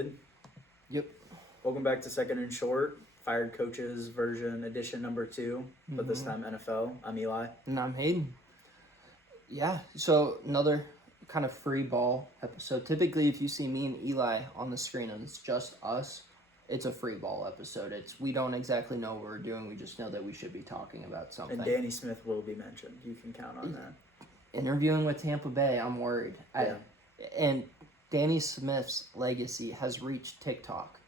Good? Yep. Welcome back to Second and Short, Fired Coaches version edition number 2, but this time NFL. I'm Eli. And I'm Hayden. Yeah, so another kind of free ball episode. Typically, if you see me and Eli on the screen and it's just us, it's a free ball episode. We don't exactly know what we're doing. We just know that we should be talking about something. And Danny Smith will be mentioned. You can count on that. Interviewing with Tampa Bay, I'm worried. Yeah. And Danny Smith's legacy has reached TikTok.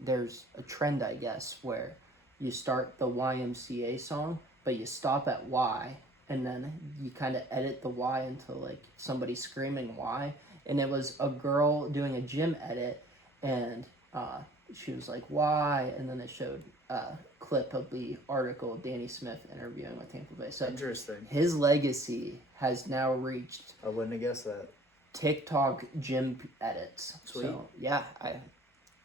There's a trend, I guess, where you start the YMCA song, but you stop at Y, and then you kind of edit the Y into like somebody screaming Y. And it was a girl doing a gym edit, and she was like Y, and then it showed a clip of the article of Danny Smith interviewing with Tampa Bay. So Interesting. his legacy has now reached I wouldn't have guessed that. TikTok gym edits. Sweet. So yeah,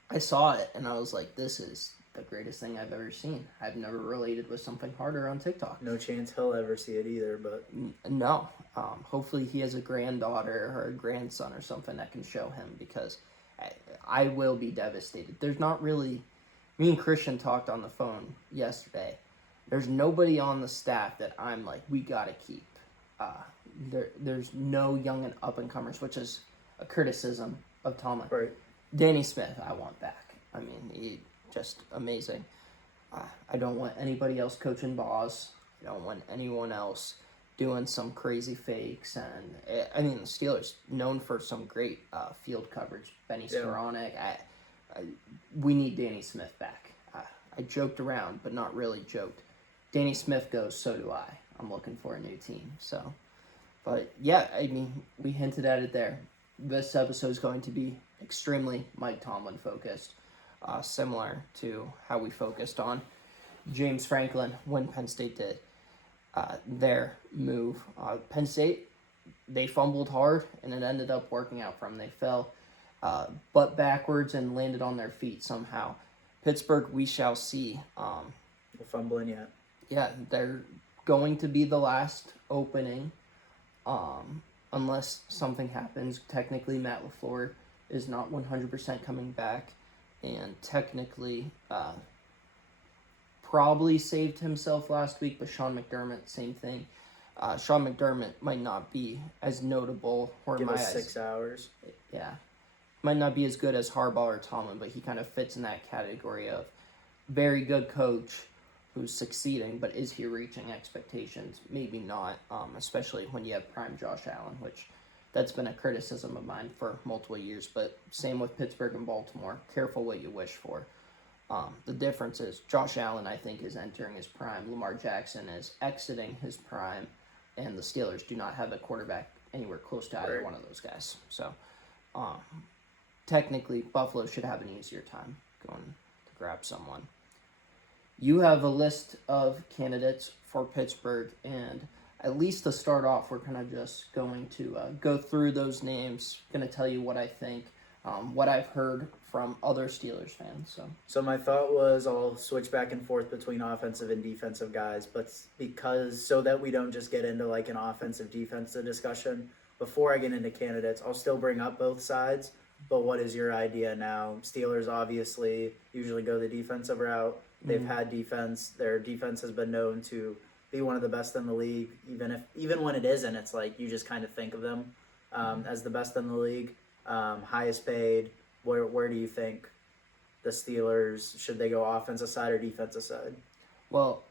I saw it and I was like, this is the greatest thing I've ever seen. I've never related with something harder on TikTok. No chance he'll ever see it either, but No. Hopefully he has a granddaughter or a grandson or something that can show him, because I will be devastated. There's not really... Me and Christian talked on the phone yesterday. There's nobody on the staff that I'm like, we gotta keep. There's no young and up-and-comers, which is a criticism of Tomlin. right. Danny Smith, I want back. I mean, he just amazing. I don't want anybody else coaching Boz. I don't want anyone else doing some crazy fakes. And I mean, the Steelers known for some great field coverage. Benny Skoranek. We need Danny Smith back. I joked around, but not really joked. Danny Smith goes, so do I. I'm looking for a new team. So, but yeah, I mean, we hinted at it there. This episode is going to be extremely Mike Tomlin focused, similar to how we focused on James Franklin when Penn State did their move. Penn State, they fumbled hard, and it ended up working out for them. They fell butt backwards and landed on their feet somehow. Pittsburgh, we shall see. We're fumbling yet. Yeah, they're going to be the last opening, unless something happens. Technically, Matt LaFleur is not 100% coming back, and technically probably saved himself last week, but Sean McDermott, same thing. Sean McDermott might not be as notable, or Give in my us eyes, 6 hours. yeah, might not be as good as Harbaugh or Tomlin, but he kind of fits in that category of very good coach who's succeeding, but is he reaching expectations? Maybe not, especially when you have prime Josh Allen, which that's been a criticism of mine for multiple years, but same with Pittsburgh and Baltimore. Careful what you wish for. The difference is Josh Allen, I think, is entering his prime. Lamar Jackson is exiting his prime, and the Steelers do not have a quarterback anywhere close to either one of those guys. So, technically, Buffalo should have an easier time going to grab someone. You have a list of candidates for Pittsburgh, and at least to start off, we're kind of just going to go through those names, going to tell you what I think, what I've heard from other Steelers fans. So my thought was I'll switch back and forth between offensive and defensive guys, but so that we don't just get into like an offensive defensive discussion, before I get into candidates, I'll still bring up both sides, but what is your idea now? Steelers obviously usually go the defensive route. They've had defense. Their defense has been known to be one of the best in the league. Even when it isn't, it's like you just kind of think of them as the best in the league, highest paid. Where do you think the Steelers, should they go offensive side or defensive side? Well,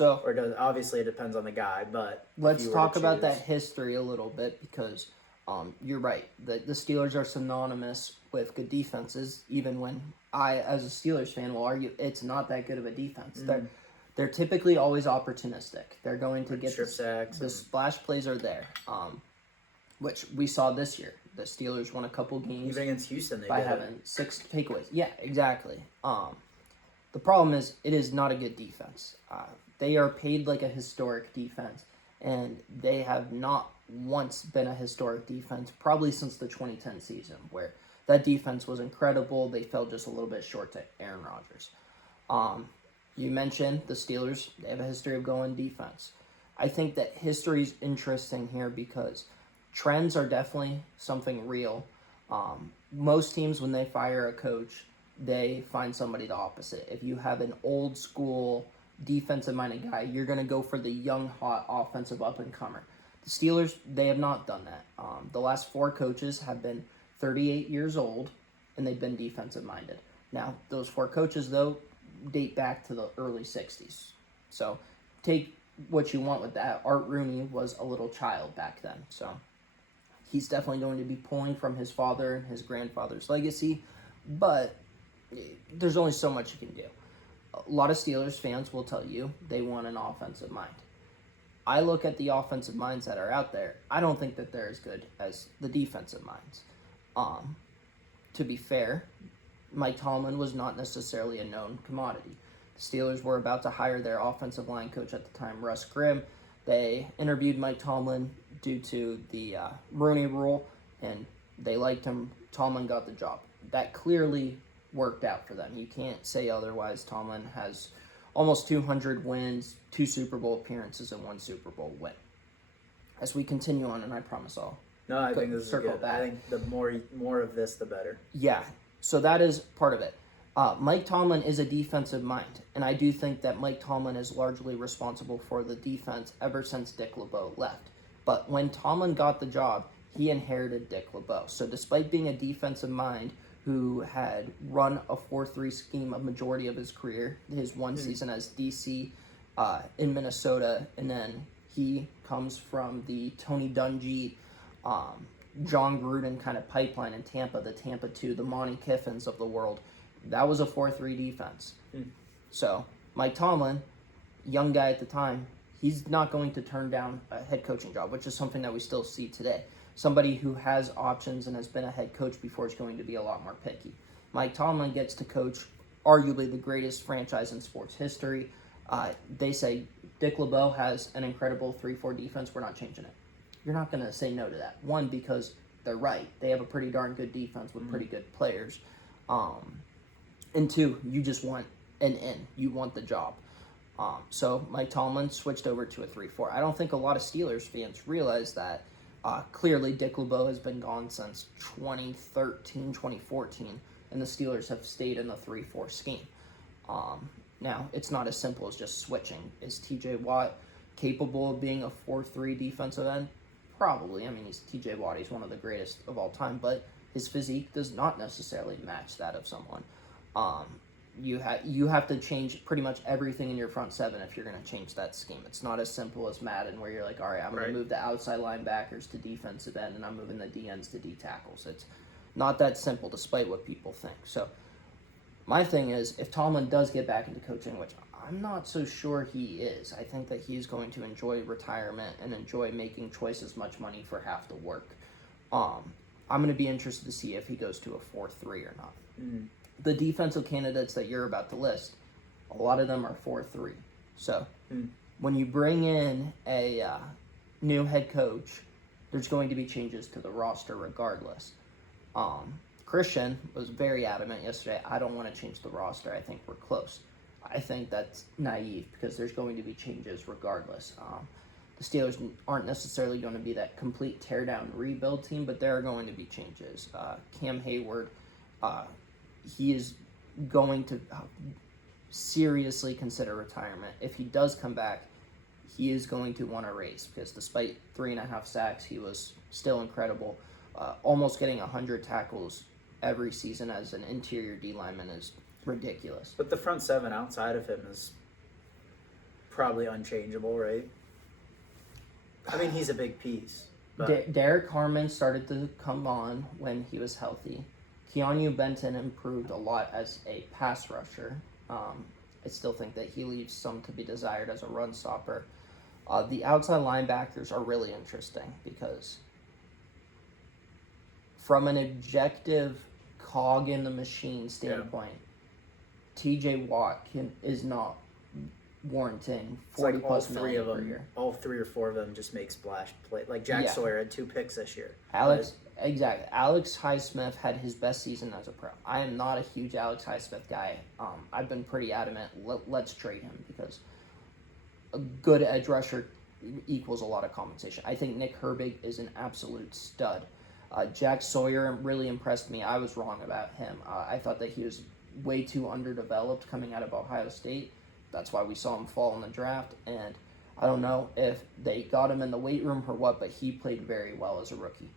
obviously it depends on the guy, but let's talk about that history a little bit, because you're right. The Steelers are synonymous with good defenses, even when I, as a Steelers fan, will argue it's not that good of a defense. They're typically always opportunistic. They're going to get the splash plays are there, which we saw this year. The Steelers won a couple games. Even against Houston, by having 6 takeaways. Yeah, exactly. The problem is it is not a good defense. They are paid like a historic defense, and they have not once been a historic defense, probably since the 2010 season, where that defense was incredible. They fell just a little bit short to Aaron Rodgers. You mentioned the Steelers. They have a history of going defense. I think that history is interesting here because trends are definitely something real. Most teams, when they fire a coach, they find somebody the opposite. If you have an old school defensive minded guy, you're going to go for the young, hot offensive up and comer. The Steelers, they have not done that. The last 4 coaches have been 38 years old, and they've been defensive minded. Now, those 4 coaches, though, date back to the early 60s. So take what you want with that. Art Rooney was a little child back then. So he's definitely going to be pulling from his father and his grandfather's legacy. But there's only so much you can do. A lot of Steelers fans will tell you they want an offensive mind. I look at the offensive minds that are out there. I don't think that they're as good as the defensive minds. To be fair, Mike Tomlin was not necessarily a known commodity. The Steelers were about to hire their offensive line coach at the time, Russ Grimm. They interviewed Mike Tomlin due to the Rooney Rule, and they liked him. Tomlin got the job. That clearly worked out for them. You can't say otherwise. Tomlin has almost 200 wins, 2 Super Bowl appearances, and 1 Super Bowl win. As we continue on, and I promise I'll No, I think this is circle good. back. I think the more of this, the better. Yeah, so that is part of it. Mike Tomlin is a defensive mind, and I do think that Mike Tomlin is largely responsible for the defense ever since Dick LeBeau left. But when Tomlin got the job, he inherited Dick LeBeau. So despite being a defensive mind who had run a 4-3 scheme a majority of his career, his one season as DC in Minnesota, and then he comes from the Tony Dungy, John Gruden kind of pipeline in Tampa, the Tampa 2, the Monty Kiffins of the world. That was a 4-3 defense. So Mike Tomlin, young guy at the time, he's not going to turn down a head coaching job, which is something that we still see today. Somebody who has options and has been a head coach before is going to be a lot more picky. Mike Tomlin gets to coach arguably the greatest franchise in sports history. They say Dick LeBeau has an incredible 3-4 defense. We're not changing it. You're not going to say no to that. One, because they're right. They have a pretty darn good defense with pretty good players. And 2, you just want an in. You want the job. So Mike Tomlin switched over to a 3-4. I don't think a lot of Steelers fans realize that. Clearly, Dick LeBeau has been gone since 2013, 2014, and the Steelers have stayed in the 3-4 scheme. Now, it's not as simple as just switching. Is TJ Watt capable of being a 4-3 defensive end? Probably. I mean, he's TJ Watt. He's one of the greatest of all time, but his physique does not necessarily match that of someone. You have to change pretty much everything in your front 7 if you're going to change that scheme. It's not as simple as Madden where you're like, all right, I'm going to move the outside linebackers to defensive end and I'm moving the D ends to D tackles. It's not that simple despite what people think. So my thing is, if Tomlin does get back into coaching, which I'm not so sure he is, I think that he's going to enjoy retirement and enjoy making twice as much money for half the work. I'm going to be interested to see if he goes to a 4-3 or not. The defensive candidates that you're about to list, a lot of them are 4-3. So when you bring in a new head coach, there's going to be changes to the roster regardless. Christian was very adamant yesterday, I don't want to change the roster. I think we're close. I think that's naive because there's going to be changes regardless. The Steelers aren't necessarily going to be that complete tear-down rebuild team, but there are going to be changes. Cam Hayward, he is going to seriously consider retirement. If he does come back, he is going to want a raise because despite 3.5 sacks, he was still incredible. Almost getting 100 tackles every season as an interior D lineman is ridiculous. But the front 7 outside of him is probably unchangeable, right? I mean, he's a big piece. But Derek Harmon started to come on when he was healthy. Keanu Benton improved a lot as a pass rusher. I still think that he leaves some to be desired as a run stopper. The outside linebackers are really interesting because from an objective cog in the machine standpoint, TJ Watt is not warranting 40 it's like plus million per year. all 3 or 4 of them just make splash play. Like Jack Sawyer had 2 picks this year. Alex Highsmith had his best season as a pro. I am not a huge Alex Highsmith guy. I've been pretty adamant. Let's trade him because a good edge rusher equals a lot of compensation. I think Nick Herbig is an absolute stud. Jack Sawyer really impressed me. I was wrong about him. I thought that he was way too underdeveloped coming out of Ohio State. That's why we saw him fall in the draft. And I don't know if they got him in the weight room or what, but he played very well as a rookie.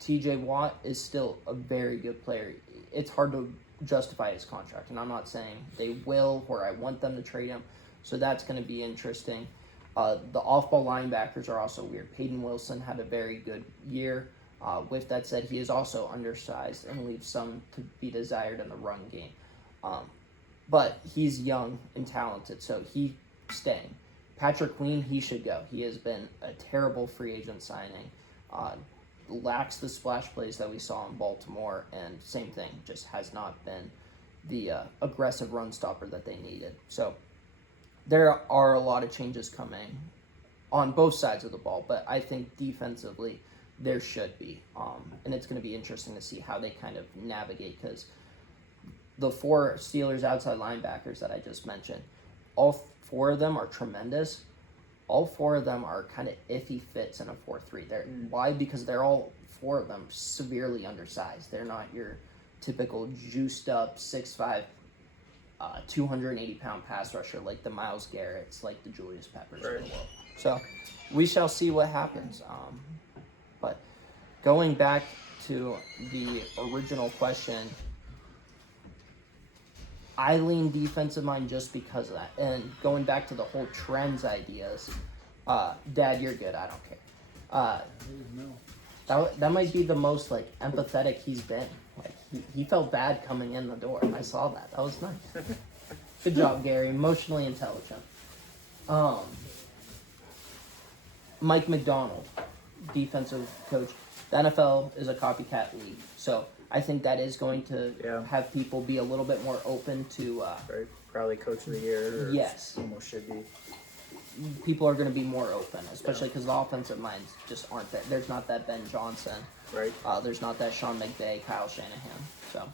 TJ Watt is still a very good player. It's hard to justify his contract, and I'm not saying they will or I want them to trade him. So that's going to be interesting. The off-ball linebackers are also weird. Peyton Wilson had a very good year. With that said, he is also undersized and leaves some to be desired in the run game. But he's young and talented, so he's staying. Patrick Queen, he should go. He has been a terrible free agent signing. Lacks the splash plays that we saw in Baltimore, and same thing, just has not been the aggressive run stopper that they needed. So there are a lot of changes coming on both sides of the ball, but I think defensively there should be. And it's going to be interesting to see how they kind of navigate, because the 4 Steelers outside linebackers that I just mentioned, all 4 of them are tremendous. All 4 of them are kind of iffy fits in a 4-3. Why? Because they're all 4 of them severely undersized. They're not your typical juiced up 6'5", 280-pound pass rusher like the Myles Garretts, like the Julius Peppers of the world. So we shall see what happens. But going back to the original question, I lean defensive mind just because of that. And going back to the whole trends ideas, Dad, you're good. I don't care. That might be the most like empathetic he's been. Like he felt bad coming in the door. I saw that. That was nice. Good job, Gary. Emotionally intelligent. Mike McDonald, defensive coach. The NFL is a copycat league, so I think that is going to have people be a little bit more open to. Right. Probably coach of the year. Or yes. Almost should be. People are going to be more open, especially because the offensive minds just aren't there. There's not that Ben Johnson. Right. There's not that Sean McVay, Kyle Shanahan. So.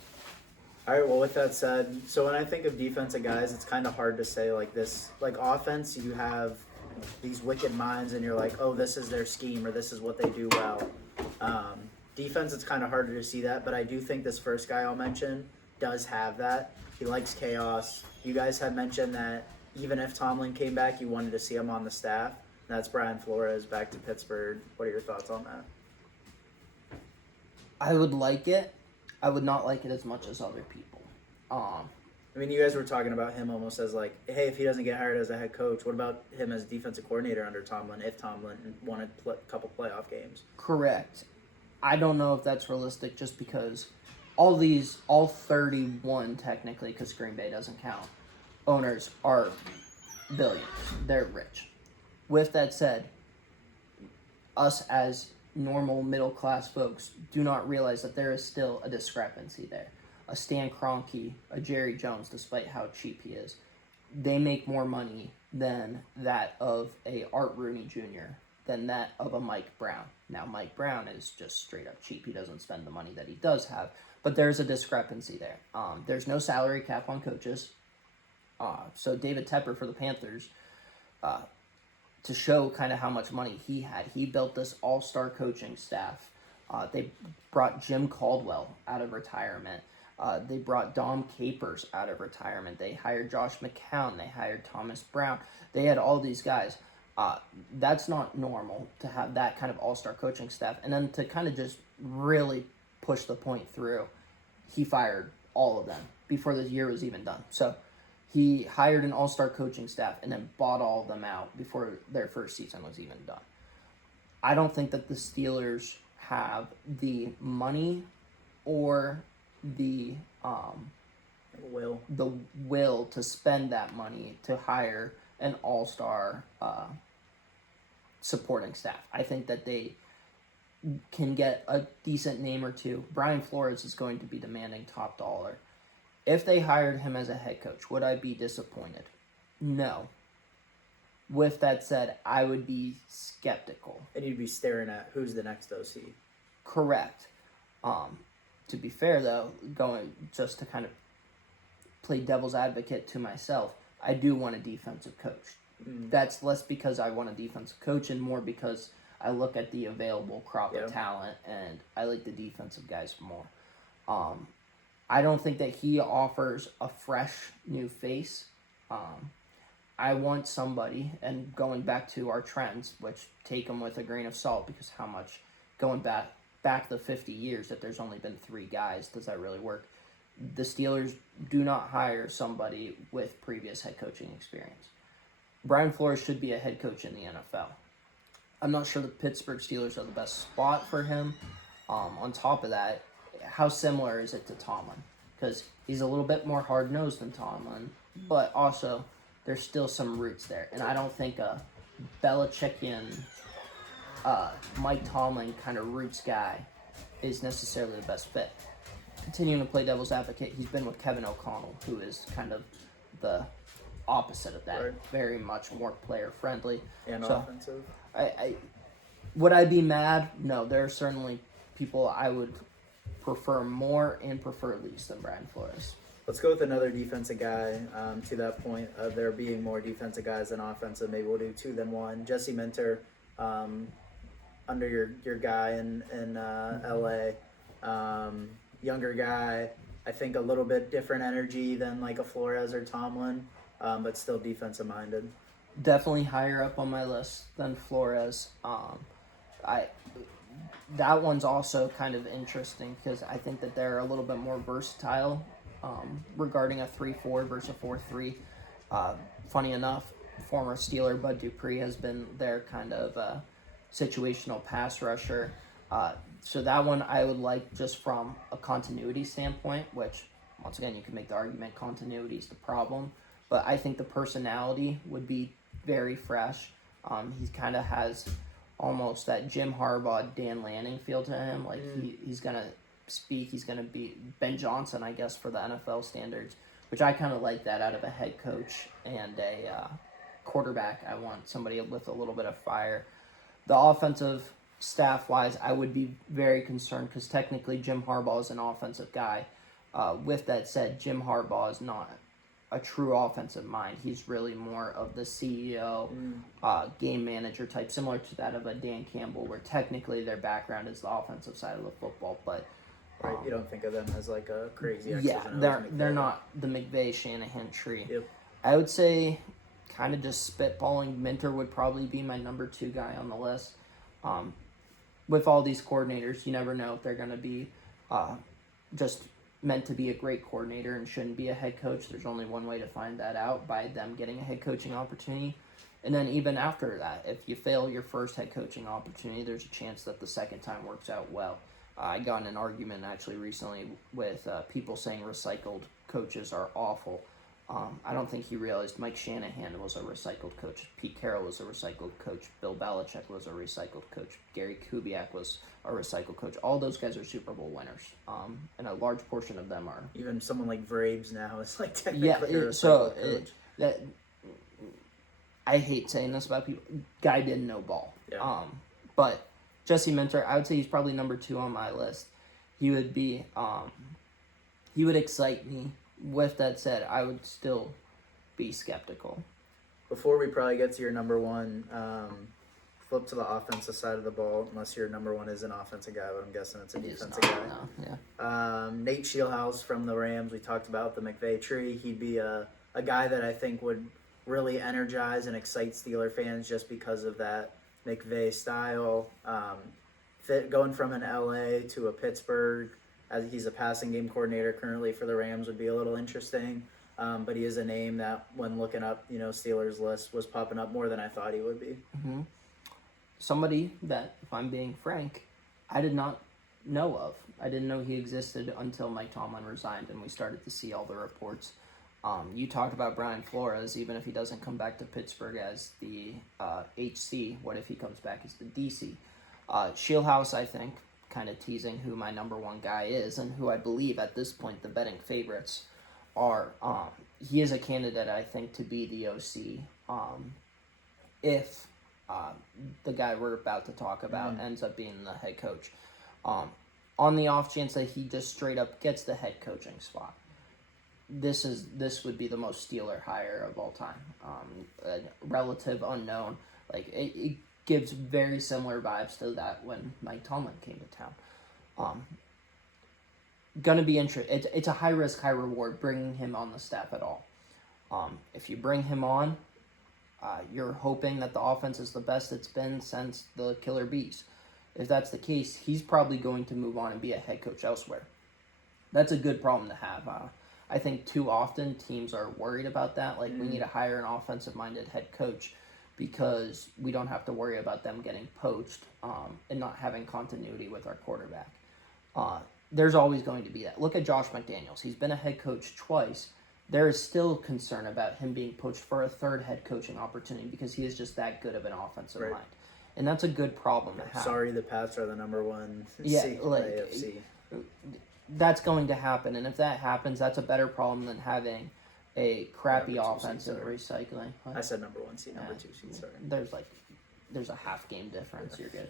All right. Well, with that said, so when I think of defensive guys, it's kind of hard to say like this. Like offense, you have these wicked minds, and you're like, oh, this is their scheme, or this is what they do well. Defense, it's kind of harder to see that, but I do think this first guy I'll mention does have that. He likes chaos. You guys have mentioned that even if Tomlin came back, you wanted to see him on the staff. That's Brian Flores back to Pittsburgh. What are your thoughts on that? I would like it. I would not like it as much as other people. I mean, you guys were talking about him almost as like, hey, if he doesn't get hired as a head coach, what about him as defensive coordinator under Tomlin if Tomlin won a couple playoff games? Correct. I don't know if that's realistic just because all 31 technically, because Green Bay doesn't count, owners are billions. They're rich. With that said, us as normal middle-class folks do not realize that there is still a discrepancy there. A Stan Kroenke, a Jerry Jones, despite how cheap he is, they make more money than that of a Art Rooney Jr., than that of a Mike Brown. Now, Mike Brown is just straight up cheap. He doesn't spend the money that he does have, but there's a discrepancy there. There's no salary cap on coaches. So David Tepper for the Panthers, to show kind of how much money he had, he built this all-star coaching staff. They brought Jim Caldwell out of retirement. They brought Dom Capers out of retirement. They hired Josh McCown. They hired Thomas Brown. They had all these guys. That's not normal to have that kind of all-star coaching staff. And then to kind of just really push the point through, he fired all of them before the year was even done. So he hired an all-star coaching staff and then bought all of them out before their first season was even done. I don't think that the Steelers have the money or the will to spend that money to hire an all-star supporting staff. I think that they can get a decent name or two. Brian Flores is going to be demanding top dollar. If they hired him as a head coach, would I be disappointed? No. With that said, I would be skeptical. And you'd be staring at who's the next OC. Correct. To be fair, though, going just to kind of play devil's advocate to myself, I do want a defensive coach. That's less because I want a defensive coach and more because I look at the available crop Yeah. of talent, and I like the defensive guys more. I don't think that he offers a fresh new face. I want somebody, and going back to our trends, which take them with a grain of salt, because how much going back the 50 years that there's only been 3 guys, does that really work? The Steelers do not hire somebody with previous head coaching experience. Brian Flores should be a head coach in the NFL. I'm not sure the Pittsburgh Steelers are the best spot for him. On top of that, how similar is it to Tomlin? Because he's a little bit more hard-nosed than Tomlin, but also there's still some roots there. And I don't think a Belichickian, Mike Tomlin kind of roots guy is necessarily the best fit. Continuing to play devil's advocate, he's been with Kevin O'Connell, who is kind of the opposite of that. Right. Very much more player-friendly. And So, offensive. Would I be mad? No, there are certainly people I would prefer more and prefer least than Brian Flores. Let's go with another defensive guy. To that point of there being more defensive guys than offensive, maybe we'll do 2 than 1. Jesse Minter, under your guy in LA, younger guy. I think a little bit different energy than like a Flores or Tomlin, but still defensive minded. Definitely higher up on my list than Flores. That one's also kind of interesting because I think that they're a little bit more versatile regarding a 3-4 versus a 4-3. Funny enough, former Steeler Bud Dupree has been their kind of situational pass rusher. So that one I would like just from a continuity standpoint, which, once again, you can make the argument continuity is the problem. But I think the personality would be very fresh. He kind of has almost that Jim Harbaugh, Dan Lanning feel to him. Like he's going to speak, he's going to be Ben Johnson, I guess, for the NFL standards, which I kind of like that out of a head coach and a quarterback. I want somebody with a little bit of fire. The offensive staff-wise, I would be very concerned because technically Jim Harbaugh is an offensive guy. With that said, Jim Harbaugh is not a true offensive mind. He's really more of the CEO, game manager type, similar to that of a Dan Campbell, where technically their background is the offensive side of the football. But Right, you don't think of them as like a crazy X's yeah, and O's they're not the McVay Shanahan tree. Yep. I would say, kind of just spitballing, Minter would probably be my number 2 guy on the list. With all these coordinators, you never know if they're going to be just meant to be a great coordinator and shouldn't be a head coach. There's only one way to find that out, by them getting a head coaching opportunity. And then even after that, if you fail your first head coaching opportunity, there's a chance that the second time works out well. I got in an argument actually recently with people saying recycled coaches are awful. I don't think he realized Mike Shanahan was a recycled coach. Pete Carroll was a recycled coach. Bill Belichick was a recycled coach. Gary Kubiak was a recycled coach. All those guys are Super Bowl winners, and a large portion of them are. Even someone like Vrabes now is like technically Yeah, a so coach. that I hate saying this about people. Guy didn't know ball. Yeah. But Jesse Minter, I would say he's probably number 2 on my list. He would be, he would excite me. With that said, I would still be skeptical. Before we probably get to your number 1, flip to the offensive side of the ball, unless your number 1 is an offensive guy, but I'm guessing it's a He's defensive not, guy. no, yeah. Nate Scheelhaus from the Rams, we talked about the McVay tree. He'd be a guy that I think would really energize and excite Steeler fans just because of that McVay style. Going from an LA to a Pittsburgh, as he's a passing game coordinator currently for the Rams, would be a little interesting. But he is a name that, when looking up, Steelers list, was popping up more than I thought he would be. Mm-hmm. Somebody that, if I'm being frank, I did not know of. I didn't know he existed until Mike Tomlin resigned and we started to see all the reports. You talked about Brian Flores. Even if he doesn't come back to Pittsburgh as the HC, what if he comes back as the DC? Scheelhaus, I think, kind of teasing who my number 1 guy is and who I believe at this point the betting favorites are. He is a candidate, I think, to be the OC if the guy we're about to talk about ends up being the head coach. On the off chance that he just straight up gets the head coaching spot, this would be the most Steeler hire of all time. A relative unknown. Like gives very similar vibes to that when Mike Tomlin came to town. Gonna be interesting. It's a high risk, high reward bringing him on the staff at all. If you bring him on, you're hoping that the offense is the best it's been since the Killer Bees. If that's the case, he's probably going to move on and be a head coach elsewhere. That's a good problem to have. I think too often teams are worried about that. Like, we need to hire an offensive-minded head coach because we don't have to worry about them getting poached and not having continuity with our quarterback. There's always going to be that. Look at Josh McDaniels. He's been a head coach twice. There is still concern about him being poached for a third head coaching opportunity because he is just that good of an offensive mind. And that's a good problem to have. Sorry, the Pats are the number one Yeah, seed in the like, AFC. That's going to happen, and if that happens, that's a better problem than having a crappy Number 2 offense seed, and sorry. recycling. I said number 1 seed, number 2 seed, sorry. There's a half game difference. You're good.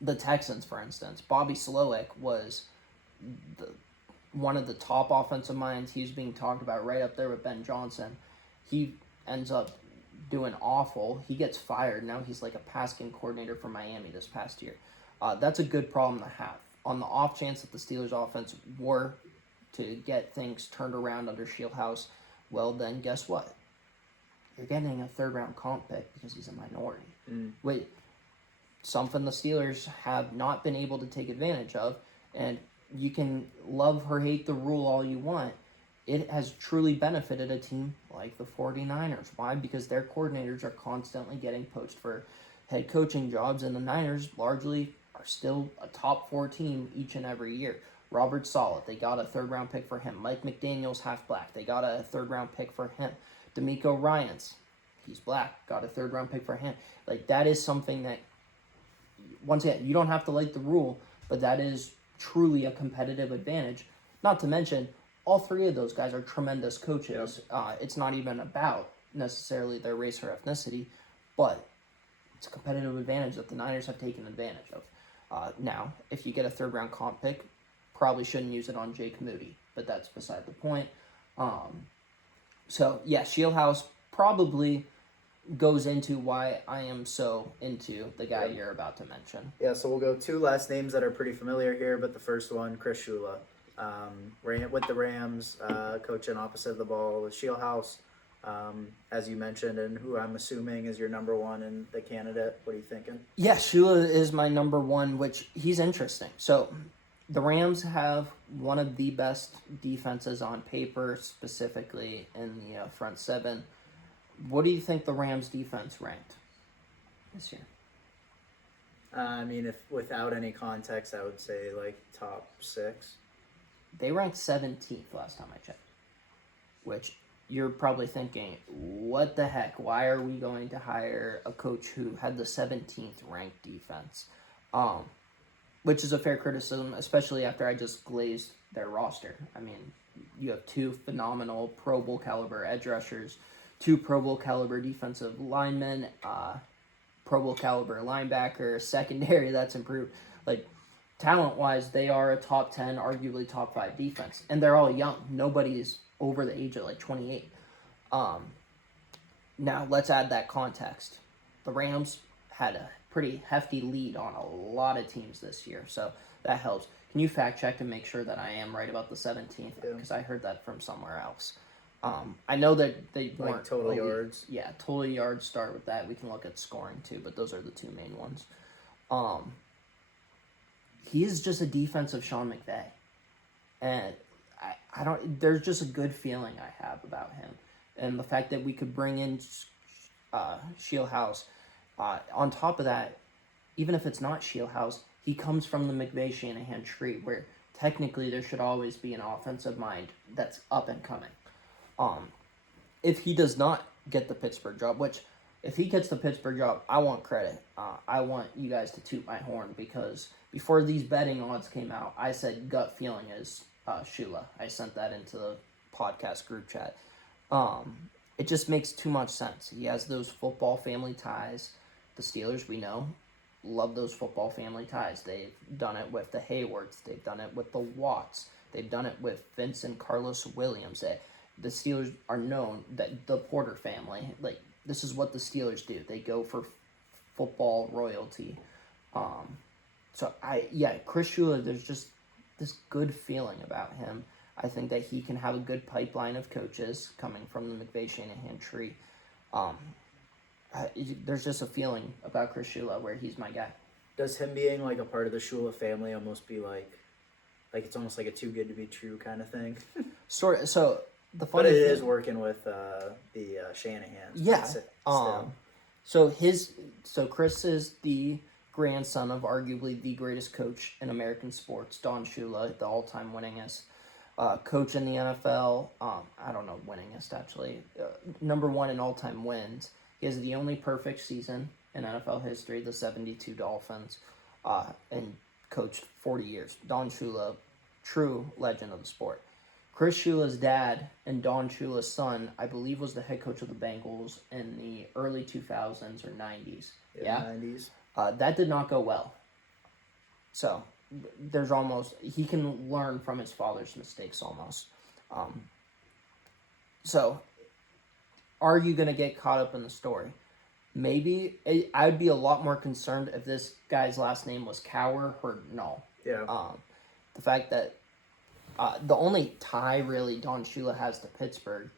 The Texans, for instance, Bobby Slowick was one of the top offensive minds. He's being talked about right up there with Ben Johnson. He ends up doing awful. He gets fired. Now he's like a pass game coordinator for Miami this past year. That's a good problem to have. On the off chance that the Steelers offense were to get things turned around under Shieldhouse, well then guess what? You're getting a third round comp pick because he's a minority. Wait, something the Steelers have not been able to take advantage of, and you can love or hate the rule all you want. It has truly benefited a team like the 49ers. Why? Because their coordinators are constantly getting poached for head coaching jobs, and the Niners largely are still a top 4 team each and every year. Robert Saleh, they got a third round pick for him. Mike McDaniel's half black, they got a third round pick for him. D'Amico Ryans, he's black, got a third round pick for him. Like, that is something that, once again, you don't have to like the rule, but that is truly a competitive advantage. Not to mention, all 3 of those guys are tremendous coaches. It's not even about necessarily their race or ethnicity, but it's a competitive advantage that the Niners have taken advantage of. Now, if you get a third round comp pick, probably shouldn't use it on Jake Moody, but that's beside the point. So, yeah, Shieldhouse probably goes into why I am so into the guy you're about to mention. Yeah, so we'll go 2 last names that are pretty familiar here, but the first one, Chris Shula. With the Rams, coaching opposite of the ball with Shieldhouse, as you mentioned, and who I'm assuming is your number 1 in the candidate. What are you thinking? Yeah, Shula is my number 1, which he's interesting. So the Rams have one of the best defenses on paper, specifically in the front 7. What do you think the Rams defense ranked this year? I mean, if without any context, I would say like top 6. They ranked 17th last time I checked, which you're probably thinking, what the heck? Why are we going to hire a coach who had the 17th ranked defense? Which is a fair criticism, especially after I just glazed their roster. I mean, you have 2 phenomenal Pro Bowl caliber edge rushers, 2 Pro Bowl caliber defensive linemen, Pro Bowl caliber linebacker, secondary that's improved. Like, talent-wise, they are a top 10, arguably top 5 defense. And they're all young. Nobody's over the age of, 28. Now, let's add that context. The Rams had a pretty hefty lead on a lot of teams this year, so that helps. Can you fact-check and make sure that I am right about the 17th? Because I heard that from somewhere else. I know that they weren't... total yards? Yeah, total yards start with that. We can look at scoring, too, but those are the 2 main ones. He is just a defensive Sean McVay. And I don't, there's just a good feeling I have about him. And the fact that we could bring in Shieldhouse, on top of that, even if it's not Shieldhouse, he comes from the McVay-Shanahan tree, where technically there should always be an offensive mind that's up and coming. If he does not get the Pittsburgh job, which if he gets the Pittsburgh job, I want credit. I want you guys to toot my horn, because before these betting odds came out, I said gut feeling is Shula. I sent that into the podcast group chat. It just makes too much sense. He has those football family ties. The Steelers, we know, love those football family ties. They've done it with the Haywards. They've done it with the Watts. They've done it with Vince and Carlos Williams. The Steelers are known that the Porter family, this is what the Steelers do. They go for football royalty. Chris Shula, there's just this good feeling about him. I think that he can have a good pipeline of coaches coming from the McVay-Shanahan tree. There's just a feeling about Chris Shula where he's my guy. Does him being like a part of the Shula family almost be like it's almost like a too good to be true kind of thing? So the But funny it thing, is working with the Shanahans. Yeah. Still. So Chris is the grandson of arguably the greatest coach in American sports, Don Shula, the all-time winningest coach in the NFL. I don't know winningest actually. Number one in all-time wins. He has the only perfect season in NFL history, the 72 Dolphins, and coached 40 years. Don Shula, true legend of the sport. Chris Shula's dad and Don Shula's son, I believe, was the head coach of the Bengals in the early 2000s or 90s. Yeah? 90s. That did not go well. So, he can learn from his father's mistakes almost. So, are you going to get caught up in the story? Maybe. I'd be a lot more concerned if this guy's last name was Cower or Null. Yeah. The fact that the only tie really Don Shula has to Pittsburgh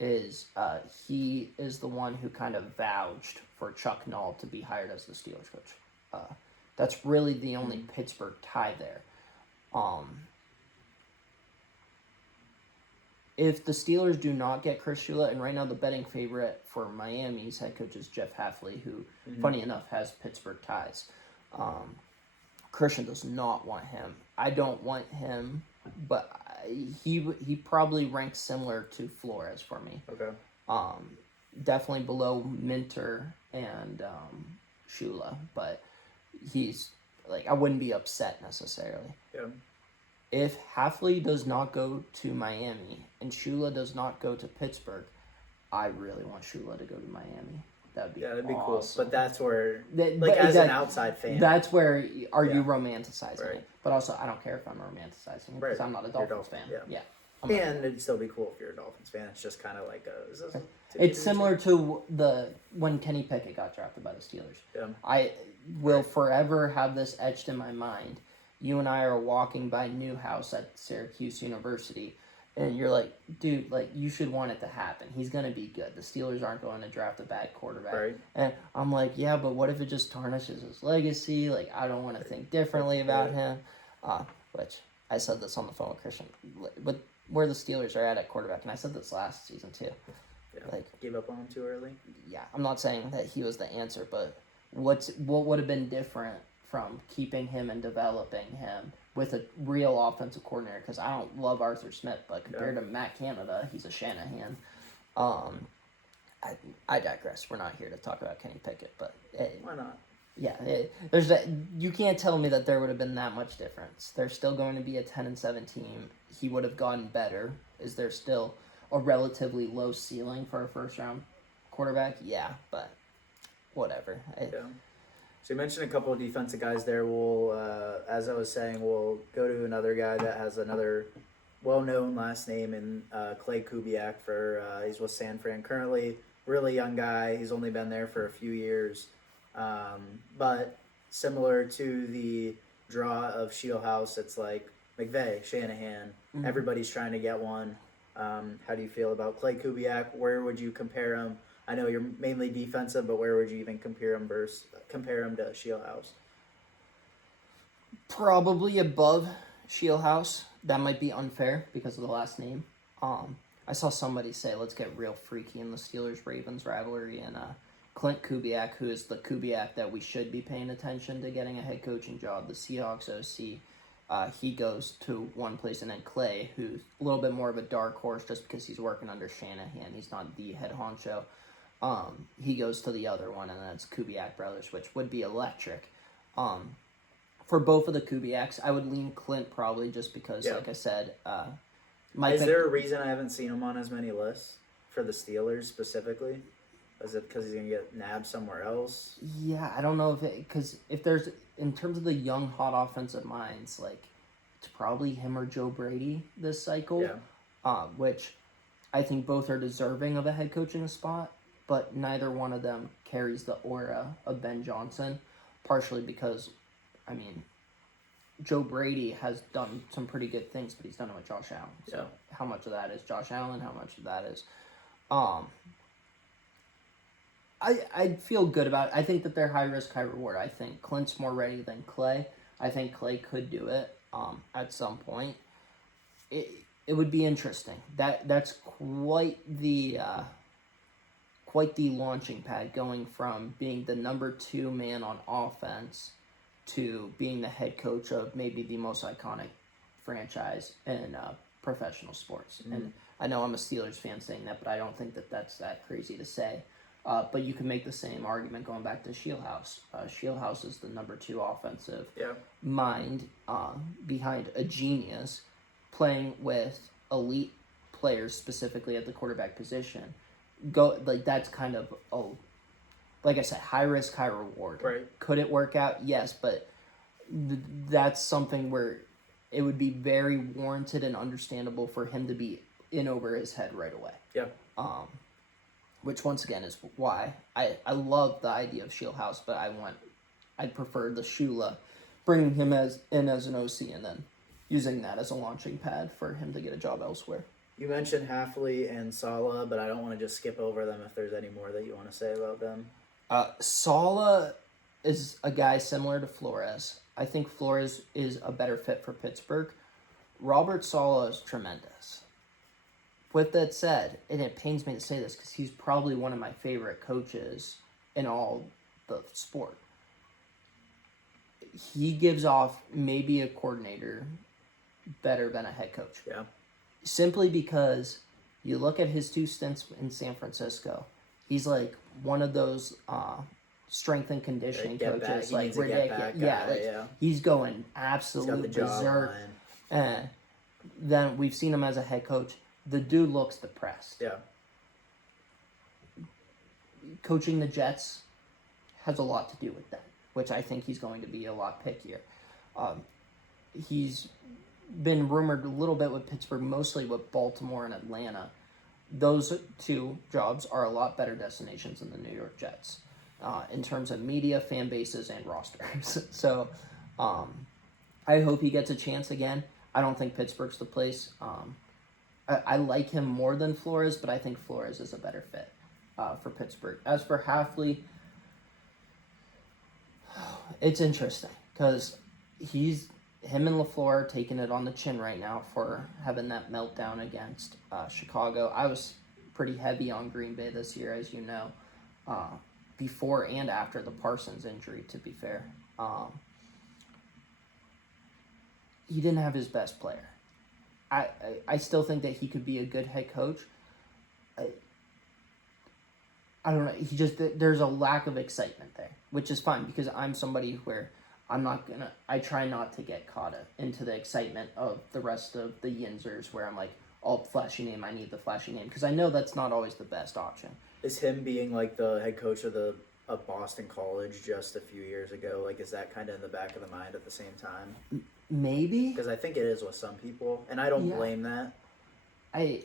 is he is the one who kind of vouched for Chuck Null to be hired as the Steelers coach. That's really the only Pittsburgh tie there. If the Steelers do not get Chris Shula, and right now the betting favorite for Miami's head coach is Jeff Hafley, who, funny enough, has Pittsburgh ties. Christian does not want him. I don't want him, but he probably ranks similar to Flores for me. Okay. Definitely below Minter and Shula, but he's I wouldn't be upset necessarily. Yeah. If Hafley does not go to Miami and Shula does not go to Pittsburgh, I really want Shula to go to Miami. That'd be that'd be awesome. cool. But that's where, But as an outside fan, that's where you Yeah. romanticizing Right. it. But also, I don't care if I'm romanticizing it because Right. I'm not a You're a Dolphins fan. Dolphin, Yeah. and it'd still be cool if you're a Dolphins fan. It's just kind of like is this It's similar to when Kenny Pickett got drafted by the Steelers. Yeah. I will forever have this etched in my mind. You and I are walking by Newhouse at Syracuse University, and you're like, dude, you should want it to happen. He's going to be good. The Steelers aren't going to draft a bad quarterback. Right. And I'm like, yeah, but what if it just tarnishes his legacy? I don't want to think differently about him. Which, I said this on the phone with Christian. But where the Steelers are at quarterback, and I said this last season too. Yeah. Gave up on him too early. Yeah, I'm not saying that he was the answer, but what would have been different from keeping him and developing him with a real offensive coordinator? Because I don't love Arthur Smith, but compared to Matt Canada, he's a Shanahan. I digress. We're not here to talk about Kenny Pickett, but Why not? yeah, there's that. You can't tell me that there would have been that much difference. There's still going to be a 10-7 team. He would have gotten better. Is there still a relatively low ceiling for a first round quarterback? Yeah, but whatever. Yeah. So you mentioned a couple of defensive guys there. We'll, as I was saying, we'll go to another guy that has another well-known last name in Clay Kubiak. He's with San Fran currently. Really young guy. He's only been there for a few years. But similar to the draw of Shieldhouse, it's like McVay, Shanahan. Mhm. Everybody's trying to get one. How do you feel about Clay Kubiak? Where would you compare him? I know you're mainly defensive, but where would you even compare him to Shieldhouse? Probably above Shieldhouse. That might be unfair because of the last name. I saw somebody say, let's get real freaky in the Steelers-Ravens rivalry, and Clint Kubiak, who is the Kubiak that we should be paying attention to getting a head coaching job, the Seahawks OC, he goes to one place, and then Clay, who's a little bit more of a dark horse just because he's working under Shanahan. He's not the head honcho. He goes to the other one, and that's Kubiak Brothers, which would be electric. For both of the Kubiaks, I would lean Clint probably just because, like I said, Is there a reason I haven't seen him on as many lists for the Steelers specifically? Is it because he's going to get nabbed somewhere else? Yeah, I don't know because if there's, in terms of the young, hot offensive minds, it's probably him or Joe Brady this cycle. Yeah. Which I think both are deserving of a head coaching spot. but neither one of them carries the aura of Ben Johnson, partially because, I mean, Joe Brady has done some pretty good things, but he's done it with Josh Allen. So how much of that is Josh Allen? How much of that is, I feel good about it. I think that they're high risk, high reward. I think Clint's more ready than Clay. I think Clay could do it at some point. It would be interesting. That's quite the launching pad, going from being the number 2 man on offense to being the head coach of maybe the most iconic franchise in professional sports. Mm-hmm. And I know I'm a Steelers fan saying that, but I don't think that that's that crazy to say. But you can make the same argument going back to Shieldhouse. Shieldhouse is the number 2 offensive mind behind a genius, playing with elite players specifically at the quarterback position. That's kind of like I said, high risk, high reward. Right. Could it work out? Yes, but that's something where it would be very warranted and understandable for him to be in over his head right away. Yeah. Which once again is why I love the idea of Shieldhouse, but I'd prefer the Shula, bringing him as an OC and then using that as a launching pad for him to get a job elsewhere. You mentioned Hafley and Saleh, but I don't want to just skip over them if there's any more that you want to say about them. Saleh is a guy similar to Flores. I think Flores is a better fit for Pittsburgh. Robert Saleh is tremendous. With that said, and it pains me to say this because he's probably one of my favorite coaches in all the sport. He gives off maybe a coordinator better than a head coach. Yeah. Simply because you look at his 2 stints in San Francisco, he's like one of those strength and conditioning coaches, like ridiculous. He's going absolute berserk. And then we've seen him as a head coach. The dude looks depressed. Yeah. Coaching the Jets has a lot to do with that, which I think he's going to be a lot pickier. He's been rumored a little bit with Pittsburgh, mostly with Baltimore and Atlanta. Those 2 jobs are a lot better destinations than the New York Jets in terms of media, fan bases, and rosters. So I hope he gets a chance again. I don't think Pittsburgh's the place. I like him more than Flores, but I think Flores is a better fit for Pittsburgh. As for Hafley, it's interesting because him and LaFleur are taking it on the chin right now for having that meltdown against Chicago. I was pretty heavy on Green Bay this year, as you know, before and after the Parsons injury, to be fair. He didn't have his best player. I still think that he could be a good head coach. I don't know. There's a lack of excitement there, which is fine because I'm somebody where I try not to get caught into the excitement of the rest of the Yinzers where I'm like, oh, flashy name, I need the flashy name. Because I know that's not always the best option. Is him being like the head coach of Boston College just a few years ago, like is that kind of in the back of the mind at the same time? Maybe. Because I think it is with some people, and I don't blame that. And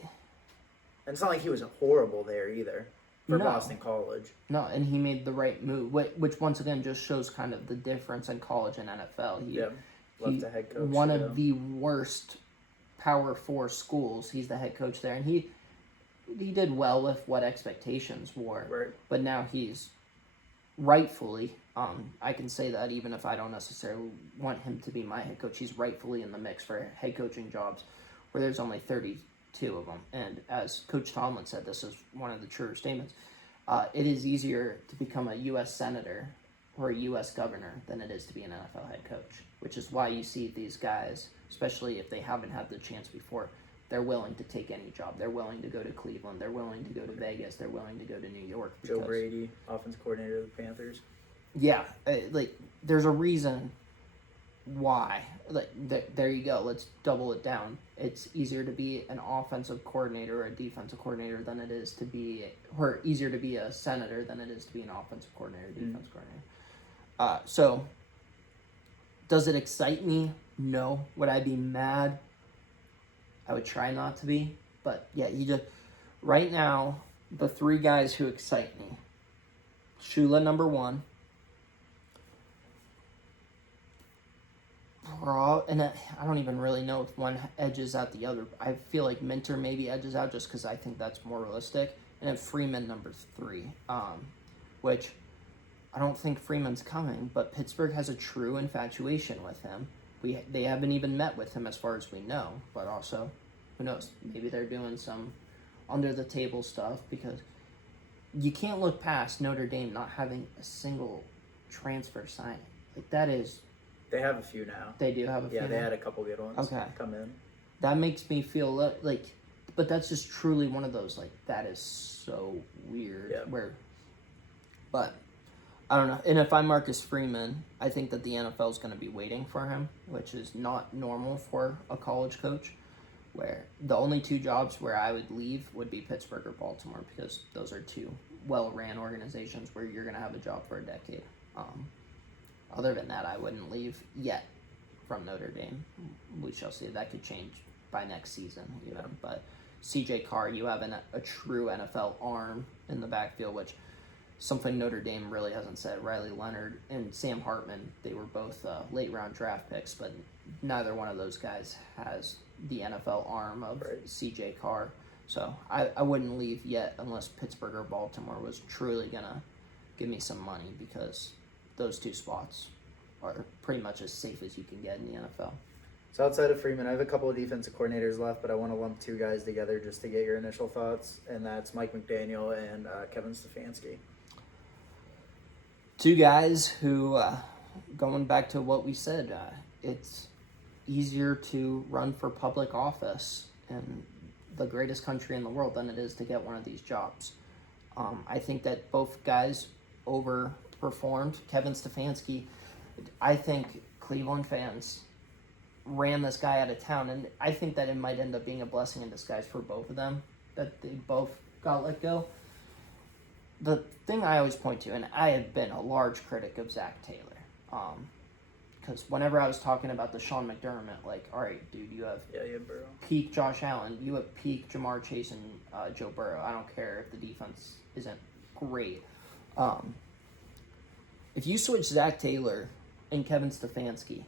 it's not like he was horrible there either for Boston College. No, and he made the right move, which once again just shows kind of the difference in college and NFL. Left the head coach. One of the worst Power 4 schools. He's the head coach there, and he did well with what expectations were. Right. But now he's rightfully, I can say that even if I don't necessarily want him to be my head coach, he's rightfully in the mix for head coaching jobs where there's only 32 of them. And as Coach Tomlin said, this is one of the truer statements, it is easier to become a U.S. senator or a U.S. governor than it is to be an NFL head coach, which is why you see these guys, especially if they haven't had the chance before, they're willing to take any job. They're willing to go to Cleveland. They're willing to go to Vegas. They're willing to go to New York. Joe Brady, offensive coordinator of the Panthers. Yeah, there's a reason why. There you go. Let's double it down. It's easier to be an offensive coordinator or a defensive coordinator than it is to be, or easier to be a senator than it is to be an offensive coordinator, defensive coordinator. So, does it excite me? No. Would I be mad? I would try not to be, but yeah, right now, the three guys who excite me. Shula, number one. And I don't even really know if one edges out the other. I feel like Minter maybe edges out just because I think that's more realistic. And then Freeman, number three, which I don't think Freeman's coming, but Pittsburgh has a true infatuation with him. They haven't even met with him as far as we know, but also, who knows? Maybe they're doing some under-the-table stuff because you can't look past Notre Dame not having a single transfer signing. Like, that is... They have a few now. They do have a few. Yeah, they had a couple good ones come in. That makes me feel like, but that's just truly one of those, like, that is so weird. Yeah. But I don't know. And if I'm Marcus Freeman, I think that the NFL is going to be waiting for him, which is not normal for a college coach. Where the only two jobs where I would leave would be Pittsburgh or Baltimore, because those are two well-ran organizations where you're going to have a job for a decade. Other than that, I wouldn't leave yet from Notre Dame. We shall see. That could change by next season, even. But C.J. Carr, you have a true NFL arm in the backfield, which something Notre Dame really hasn't said. Riley Leonard and Sam Hartman, they were both late-round draft picks, but neither one of those guys has the NFL arm of C.J. Carr. So I wouldn't leave yet unless Pittsburgh or Baltimore was truly going to give me some money, because those two spots are pretty much as safe as you can get in the NFL. So outside of Freeman, I have a couple of defensive coordinators left, but I want to lump two guys together just to get your initial thoughts, and that's Mike McDaniel and Kevin Stefanski. Two guys who, going back to what we said, it's easier to run for public office in the greatest country in the world than it is to get one of these jobs. I think that both guys overperformed. Kevin Stefanski, I think Cleveland fans ran this guy out of town, and I think that it might end up being a blessing in disguise for both of them, that they both got let go. The thing I always point to, and I have been a large critic of Zach Taylor, because whenever I was talking about the Sean McDermott, like, all right, dude, you have Burrow. Peak Josh Allen, you have peak Jamar Chase and Joe Burrow. I don't care if the defense isn't great. If you switch Zach Taylor and Kevin Stefanski,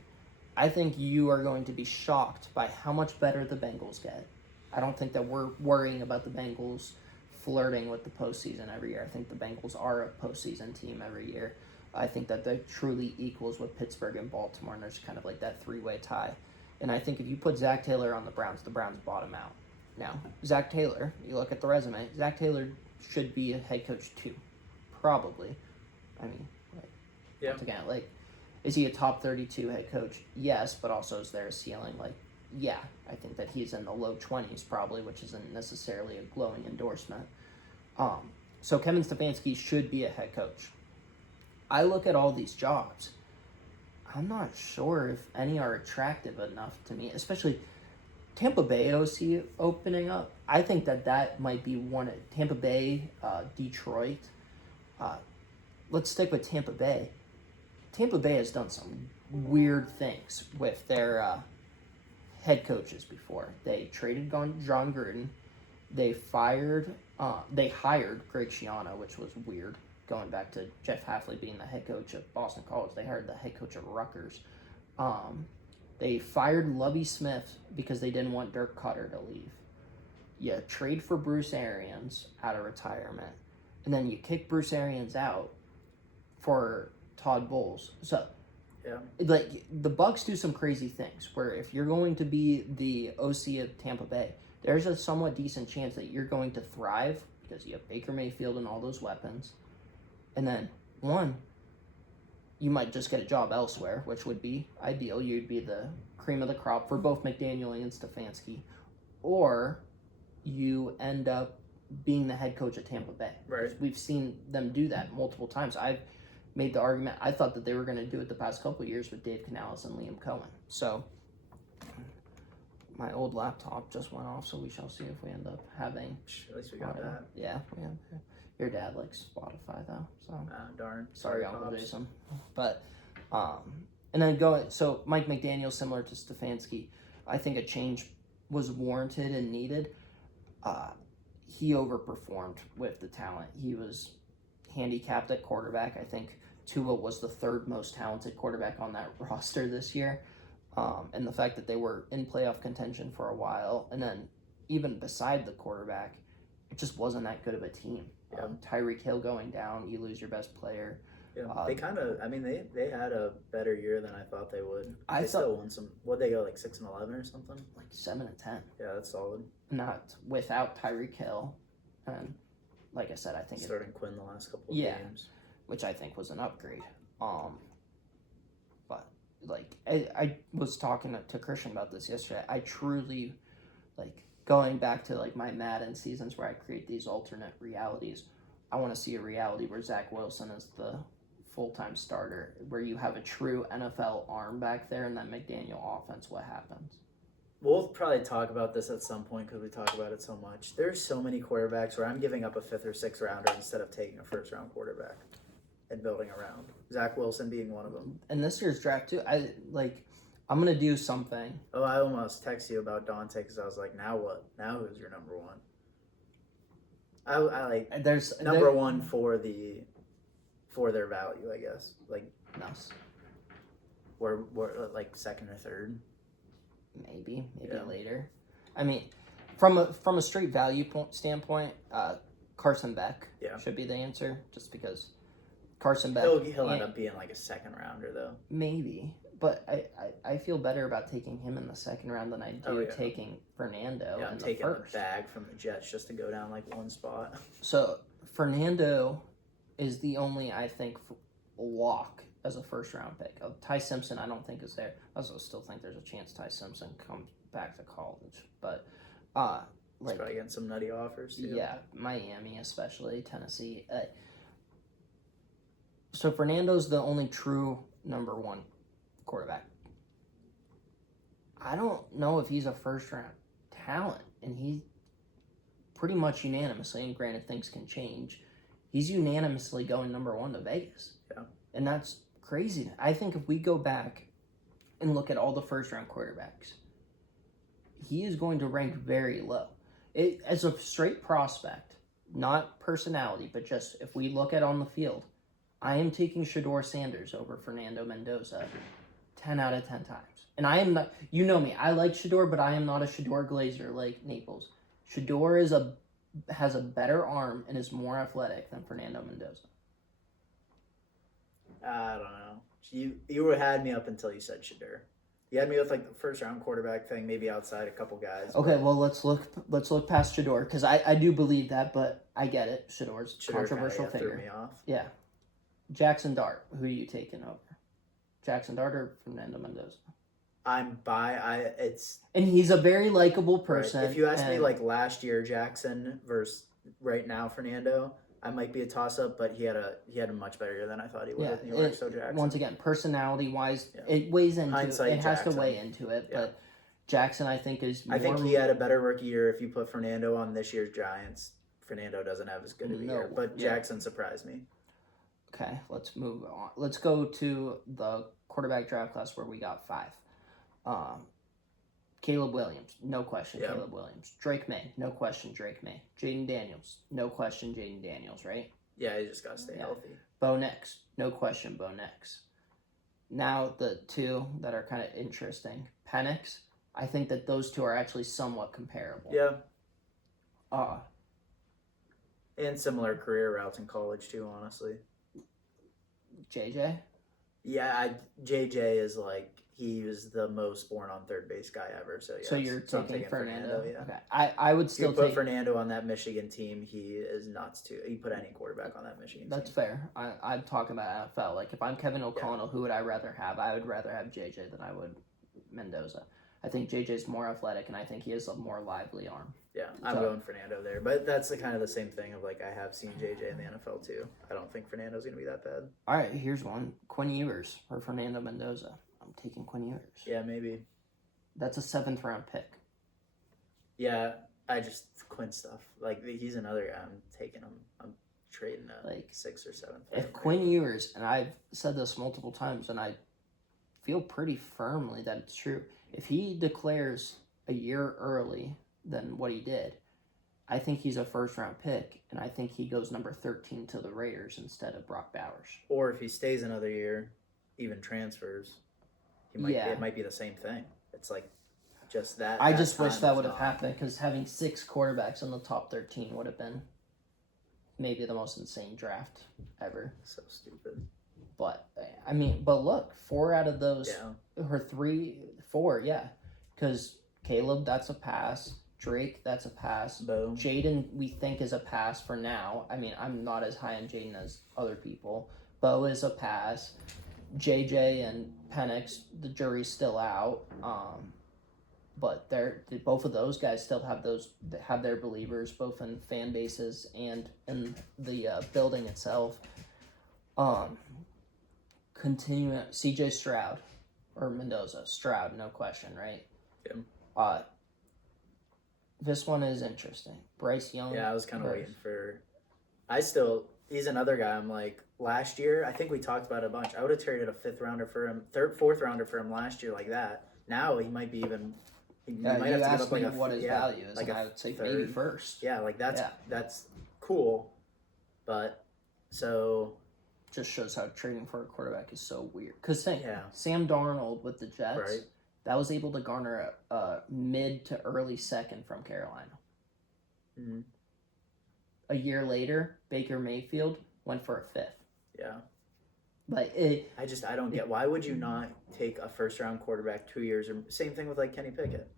I think you are going to be shocked by how much better the Bengals get. I don't think that we're worrying about the Bengals flirting with the postseason every year. I think the Bengals are a postseason team every year. I think that they're truly equals with Pittsburgh and Baltimore, and there's kind of like that three-way tie. And I think if you put Zach Taylor on the Browns bottom out. Now, Zach Taylor, you look at the resume, Zach Taylor should be a head coach too. Probably. I mean, once again, is he a top 32 head coach? Yes, but also is there a ceiling? Yeah, I think that he's in the low 20s probably, which isn't necessarily a glowing endorsement. So Kevin Stefanski should be a head coach. I look at all these jobs. I'm not sure if any are attractive enough to me, especially Tampa Bay OC opening up. I think that might be one. Tampa Bay, Detroit. Let's stick with Tampa Bay. Tampa Bay has done some weird things with their head coaches before. They traded John Gruden. They hired Greg Schiano, which was weird, going back to Jeff Hafley being the head coach of Boston College. They hired the head coach of Rutgers. They fired Lovie Smith because they didn't want Dirk Cutter to leave. You trade for Bruce Arians out of retirement, and then you kick Bruce Arians out for Todd Bowles. So, the Bucs do some crazy things where if you're going to be the OC of Tampa Bay, there's a somewhat decent chance that you're going to thrive because you have Baker Mayfield and all those weapons. And then, you might just get a job elsewhere, which would be ideal. You'd be the cream of the crop for both McDaniel and Stefanski. Or you end up being the head coach of Tampa Bay. Right. We've seen them do that multiple times. I've made the argument, I thought that they were going to do it the past couple of years with Dave Canales and Liam Cohen. So, my old laptop just went off, so we shall see if we end up having... At least we got that. Yeah, we have. Your dad likes Spotify, though, so... Darn. Sorry, Uncle Jason. But, and then so Mike McDaniel, similar to Stefanski, I think a change was warranted and needed. he overperformed with the talent. He was handicapped at quarterback. I think Tua was the third most talented quarterback on that roster this year. And the fact that they were in playoff contention for a while, and then even beside the quarterback, it just wasn't that good of a team. Yeah. Tyreek Hill going down, you lose your best player. Yeah, they kind of. I mean, they had a better year than I thought they would. I They thought- still won some. What they go like 6-11 or something? Like 7-10. Yeah, that's solid. Not without Tyreek Hill, and like I said, I think Starting Quinn the last couple of Yeah. games. which I think was an upgrade. But like I was talking to Christian about this yesterday. I truly like going back to like my Madden seasons where I create these alternate realities. I want to see a reality where Zach Wilson is the full-time starter, where you have a true NFL arm back there, and that McDaniel offense. What happens? We'll probably talk about this at some point because we talk about it so much. There's so many quarterbacks where I'm giving up a 5th or 6th rounder instead of taking a 1st round quarterback and building around. Zach Wilson being one of them. And this year's draft too. I'm gonna do something. Oh, I almost texted you about Dante because I was like, now what? Now who's your number one? I like There's number one for their value, I guess. Like No, we're like 2nd or 3rd. maybe Yeah. later. I mean, from a straight value standpoint, Carson Beck Yeah. should be the answer, just because Carson Beck He'll end up being like a 2nd rounder though. maybe, but I feel better about taking him in the 2nd round than I do Oh, yeah. taking Fernando Yeah, in I'm the taking first. the bag from the Jets just to go down like one spot. So Fernando is the only, I think, lock as a 1st round pick. Ty Simpson, I don't think is there. I also still think there's a chance Ty Simpson comes back to college, but He's like probably getting some nutty offers too. yeah, Miami especially, Tennessee. So Fernando's the only true number one quarterback. I don't know if he's a 1st round talent, and he pretty much unanimously, and granted things can change, he's unanimously going number 1 to Vegas. Yeah. And that's crazy. I think if we go back and look at all the 1st round quarterbacks, he is going to rank very low. As a straight prospect, not personality, but just if we look at on the field, I am taking Shador Sanders over Fernando Mendoza 10 out of 10 times. And I am not, you know me, I like Shador, but I am not a Shador Glazer like Naples. Shador has a better arm and is more athletic than Fernando Mendoza. I don't know. You had me up until you said Shador. You had me with like the 1st round quarterback thing, maybe outside a couple guys. Okay, well let's look past Shador, because I do believe that, but I get it. Shador's Shador controversial kinda, threw figure. me off. Yeah. Jackson Dart, who are you taking over? Jackson Dart or Fernando Mendoza? It's And he's a very likable right. person. If you asked me and- like last year Jackson versus right now Fernando, I might be a toss up, but he had a much better year than I thought he would Yeah, with New York. So Jackson. once again, personality wise, Yeah. it weighs into Hindsight, it. has Jackson. to weigh into it, Yeah. but Jackson, I think, is more. I think he had a better rookie year. If you put Fernando on this year's Giants, Fernando doesn't have as good of a No, year. But yeah. Jackson surprised me. Okay, let's move on. Let's go to the quarterback draft class where we got 5. Caleb Williams, no question, Yeah. Caleb Williams. Drake May, no question, Drake May. Jaden Daniels, no question, Jaden Daniels, right? Yeah, he just got to stay Yeah. healthy. Bo Nix, no question, Bo Nix. Now the 2 that are kind of interesting, Penix. I think that those 2 are actually somewhat comparable. Yeah, Uh, and similar career routes in college too. Honestly, JJ. yeah, JJ is like he was the most born on third base guy ever. So yeah, So you're I'm taking Fernando. Yeah. Okay. I would If still you put take. Fernando on that Michigan team, he is nuts too. You put any quarterback on that Michigan That's team. fair. I'm talking about NFL. Like if I'm Kevin O'Connell, who would I rather have? I would rather have JJ than I would Mendoza. I think JJ's more athletic, and I think he has a more lively arm. Yeah, I'm So- going Fernando there. But that's the kind of the same thing of like I have seen JJ in the NFL too. I don't think Fernando's gonna be that bad. All right, here's one: Quinn Ewers or Fernando Mendoza. I'm taking Quinn Ewers. Yeah, maybe. That's a 7th round pick. Yeah, I just Quinn stuff. Like he's another guy. I'm taking him. I'm trading a Like, 6th or 7th. If Quinn Ewers, and I've said this multiple times, and I feel pretty firmly that it's true, if he declares a year early than what he did, I think he's a first round pick, and I think he goes number 13 to the Raiders instead of Brock Bowers. Or if he stays another year, even transfers, it might be the same thing. It's like just that. I that just wish time that is would have not- happened because having 6 quarterbacks in the top 13 would have been maybe the most insane draft ever. So stupid. But I mean, but look, 4 out of those, Yeah. or 4, yeah, because Caleb, that's a pass. Drake, that's a pass. Bo. Jaden, we think is a pass for now. I mean, I'm not as high on Jaden as other people. Bo is a pass. JJ and Penix, the jury's still out. But both of those guys still have their believers, both in fan bases and in the building itself. Continue CJ Stroud or Mendoza. Stroud, no question, right? Yeah. This one is interesting. Bryce Young. Yeah, I was kind of versus- waiting for. He's another guy. I'm like, last year, I think we talked about it a bunch. I would have traded a 5th rounder for him, 4th rounder for him last year like that. Now he might be even. He might you have to give asked up like me a what his yeah, value is, like and a I would say third. maybe first. Yeah, like that's Yeah. that's cool, but so Just shows how trading for a quarterback is so weird. Because yeah, Sam Darnold with the Jets, right. that was able to garner a mid to early second from Carolina. Mhm. A year later, Baker Mayfield went for a 5th. Yeah. Like I don't get why would you not take a 1st-round quarterback 2 years or same thing with like Kenny Pickett.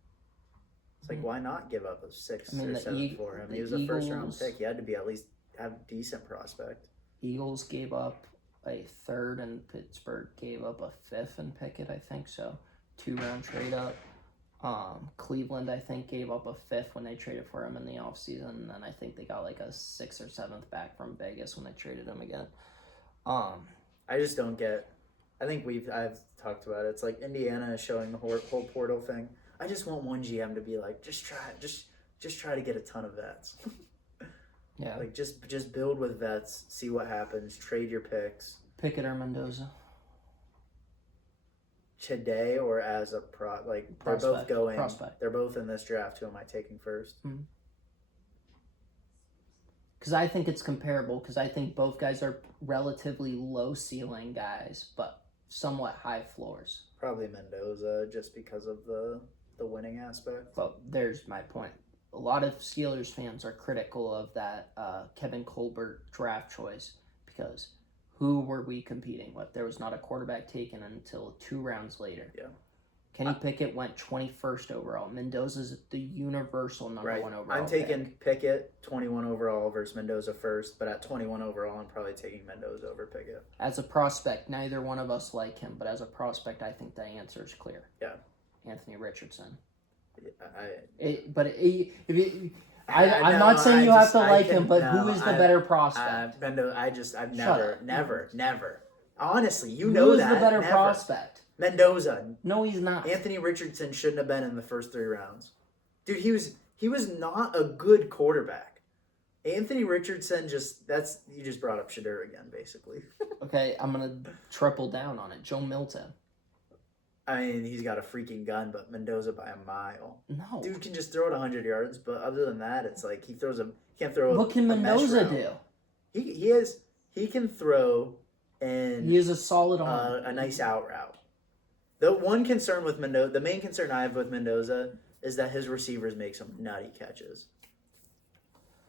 It's like why not give up a 6th I mean, or the 7th for him? the He was a 1st-round Eagles- pick. He had to be at least have a decent prospect. Eagles gave up a 3rd, and Pittsburgh gave up a 5th in Pickett. I think so. 2-round trade up. Cleveland, I think, gave up a 5th when they traded for him in the offseason, and then I think they got like a 6th or 7th back from Vegas when they traded him again. I just don't get. I think I've talked about it. It's like Indiana is showing the whole portal thing. I just want one GM to be like, just try to get a ton of vets. Yeah. Like just build with vets, see what happens, trade your picks Pickett or Mendoza. today or as a they're both Prospect. going. Prospect. They're both in this draft. Who am I taking first? Because I think it's comparable, because I think both guys are relatively low ceiling guys, but somewhat high floors. Probably Mendoza, just because of the winning aspect. But there's my point. A lot of Steelers fans are critical of that Kevin Colbert draft choice, because who were we competing with? There was not a quarterback taken until 2 rounds later. Yeah. Kenny Pickett went 21st overall. Mendoza's the universal number Right. 1 overall. I'm taking Pickett 21 overall versus Mendoza first, but at 21 overall, I'm probably taking Mendoza over Pickett. As a prospect, neither one of us like him, but as a prospect, I think the answer is clear. Yeah. Anthony Richardson. I'm I'm not saying you have to like him, but who is the better prospect? Mendoza. I've Shut never. Honestly, you Who know is that. the better never. prospect? Mendoza. No, he's not. Anthony Richardson shouldn't have been in the first 3 rounds. Dude, he was not a good quarterback. Anthony Richardson you just brought up Shadur again, basically. Okay, I'm gonna triple down on it. Joe Milton. I mean, he's got a freaking gun, but Mendoza by a mile. No. Dude can just throw it 100 yards, but other than that, it's like he can't throw. What can a mesh Mendoza route. do? He can throw and He is a solid arm. a nice out route. The one concern with Mendoza, the main concern I have with Mendoza is that his receivers make some nutty catches.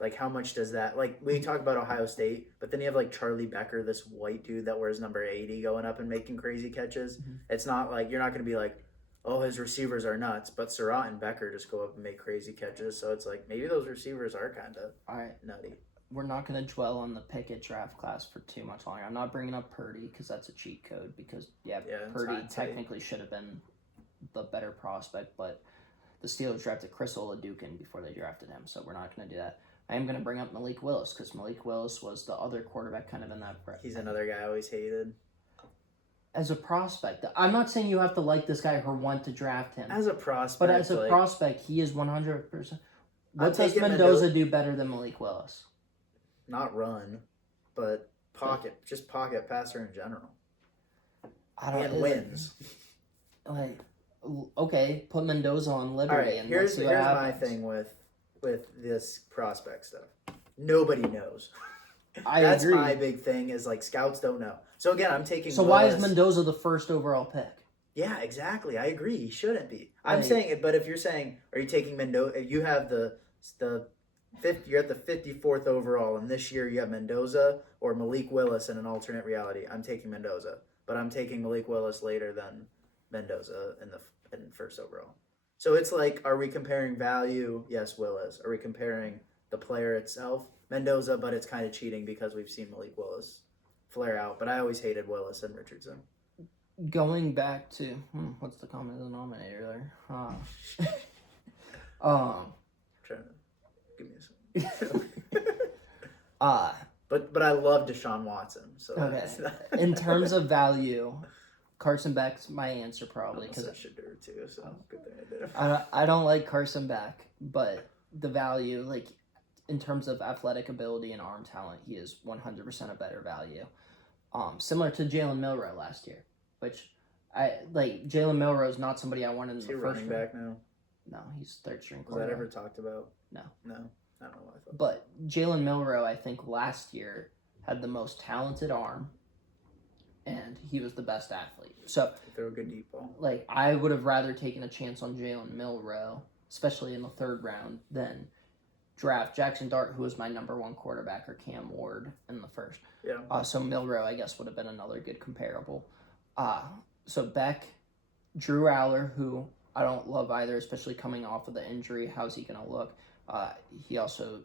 Like, how much does that... Like, we talk about Ohio State, but then you have, like, Charlie Becker, this white dude that wears number 80, going up and making crazy catches. Mhm. It's not like... You're not going to be like, oh, his receivers are nuts, but Surratt and Becker just go up and make crazy catches. So it's like, maybe those receivers are kind of All right, nutty. we're not gonna dwell on the Pickett draft class for too much longer. I'm not bringing up Purdy because that's a cheat code. Because Yeah, it's Purdy hot take. technically should have been the better prospect, but the Steelers drafted Chris Oladukin before they drafted him, so we're not gonna do that. I am gonna bring up Malik Willis because Malik Willis was the other quarterback kind of in that. He's another guy I always hated. As a prospect, I'm not saying you have to like this guy or want to draft him. As a prospect, But as a like, prospect, he is 100%. What I'm does taking Mendoza do better than Malik Willis? not run, but just pocket passer in general. I don't And wins. Like, okay, put Mendoza on All Liberty right, and let's here's see what my happens. thing with with this prospect stuff. Nobody knows. That's agree. My big thing is like scouts don't know. So again, I'm taking. So why is Mendoza the first overall pick? Yeah, exactly. I agree. He shouldn't be. I'm saying it, but if you're saying, are you taking Mendoza? You have the fifth. You're at the 54th overall, and this year you have Mendoza or Malik Willis in an alternate reality. I'm taking Mendoza, but I'm taking Malik Willis later than Mendoza in first overall. So it's like, are we comparing value? Yes, Willis. Are we comparing the player itself? Mendoza, but it's kind of cheating because we've seen Malik Willis flare out. But I always hated Willis and Richardson. Going back to what's the common denominator there? Trying to give me a but I love Deshaun Watson. So okay. In terms of value, Carson Beck's my answer probably because Shedeur too. So good thing I did. I don't like Carson Beck, but the value, like in terms of athletic ability and arm talent, he is 100% a better value. Similar to Jalen Milroe last year. Which I like. Jalen Milroe is not somebody I wanted in the first running back now. No, he's third string. Was that ever talked about? No. I don't know what I thought. But Jalen Milroe, I think last year had the most talented arm, and he was the best athlete. So throw a good deep ball. Like I would have rather taken a chance on Jalen Milroe, especially in the third round, than draft Jackson Dart, who was my number one quarterback, or Cam Ward in the first. Yeah. So Milroe, I guess, would have been another good comparable. So Beck, Drew Aller, who I don't love either, especially coming off of the injury. How's he going to look? He also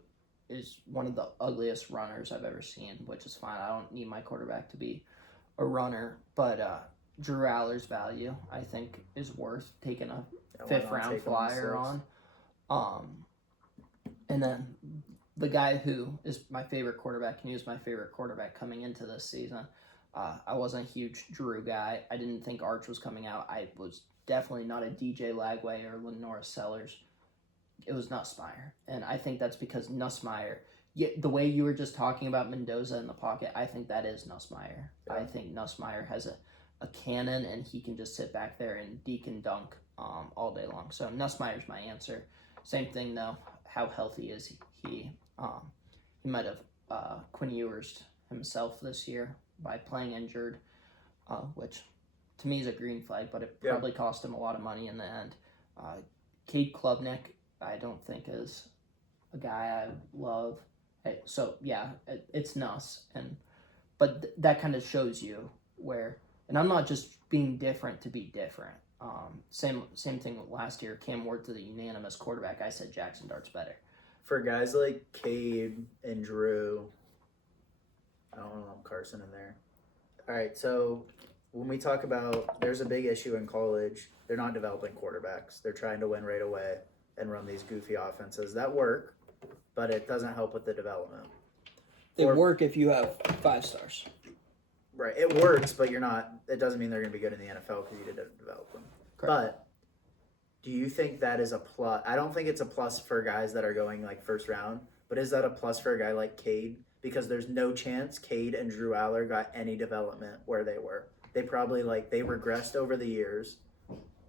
is one of the ugliest runners I've ever seen, which is fine. I don't need my quarterback to be a runner, but Drew Aller's value, I think, is worth taking a fifth-round flyer on. And then the guy who is my favorite quarterback, and he was my favorite quarterback coming into this season. I wasn't a huge Drew guy. I didn't think Arch was coming out. I was definitely not a DJ Lagway or Lenora Sellers. It was Nussmeier. And I think that's because Nussmeier, the way you were just talking about Mendoza in the pocket, I think that is Nussmeier. Yeah. I think Nussmeier has a cannon, and he can just sit back there and deke and dunk all day long. So Nussmeier's my answer. Same thing, though. How healthy is he? He might have Quinn Ewers himself this year by playing injured, which to me is a green flag, but it probably cost him a lot of money in the end. Cade Klubnik, I don't think is a guy I love. So yeah, it's Nuss, but that kind of shows you where. And I'm not just being different to be different. Same thing with last year. Cam Ward to the unanimous quarterback. I said Jackson Dart's better. For guys like Cade and Drew, I don't know Carson in there. All right, so when we talk about there's a big issue in college, they're not developing quarterbacks. They're trying to win right away and run these goofy offenses that work, but it doesn't help with the development. They work if you have 5 stars. Right, it works, but it doesn't mean they're going to be good in the NFL because you didn't develop them. Correct. But do you think that is a plus? I don't think it's a plus for guys that are going like first round, but is that a plus for a guy like Cade? Because there's no chance Cade and Drew Aller got any development where they were. They probably they regressed over the years.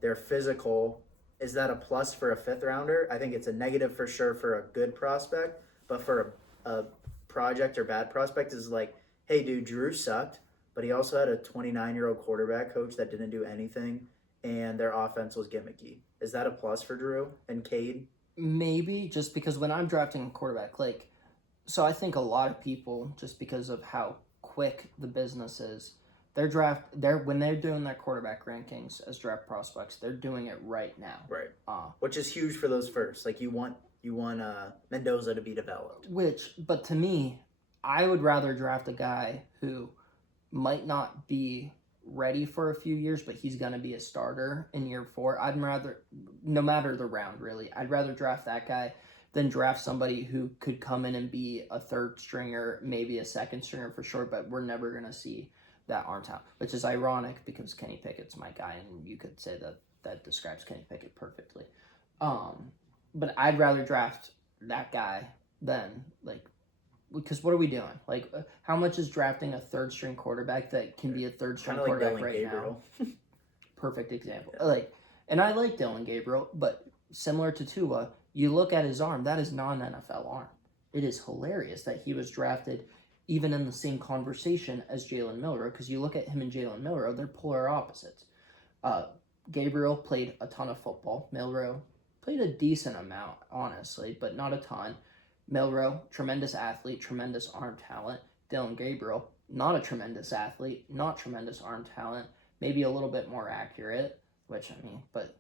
They're physical. Is that a plus for a fifth rounder? I think it's a negative for sure for a good prospect, but for a project or bad prospect is like, hey dude, Drew sucked, but he also had a 29-year-old quarterback coach that didn't do anything, and their offense was gimmicky. Is that a plus for Drew and Cade? Maybe, just because when I'm drafting a quarterback, so I think a lot of people, just because of how quick the business is, when they're doing their quarterback rankings as draft prospects, they're doing it right now. Right. Which is huge for those first. You want Mendoza to be developed. But to me, I would rather draft a guy who might not be ready for a few years, but he's going to be a starter in year 4. I'd rather, no matter the round, really, I'd rather draft that guy than draft somebody who could come in and be a third stringer, maybe a second stringer for sure, but we're never going to see that arm talent, which is ironic because Kenny Pickett's my guy, and you could say that describes Kenny Pickett perfectly. But I'd rather draft that guy than, because what are we doing? How much is drafting a third string quarterback that can be a third string quarterback right Gabriel. Now? Perfect example. Yeah. And I like Dylan Gabriel, but similar to Tua, You look at his arm, that is not an NFL arm. It is hilarious that he was drafted even in the same conversation as Jalen Milroe, because you look at him and Jalen Milroe, they're polar opposites. Gabriel played a ton of football. Milroe played a decent amount, honestly, but not a ton. Milroe, tremendous athlete, tremendous arm talent. Dylan Gabriel, not a tremendous athlete, not tremendous arm talent, maybe a little bit more accurate, which, I mean, but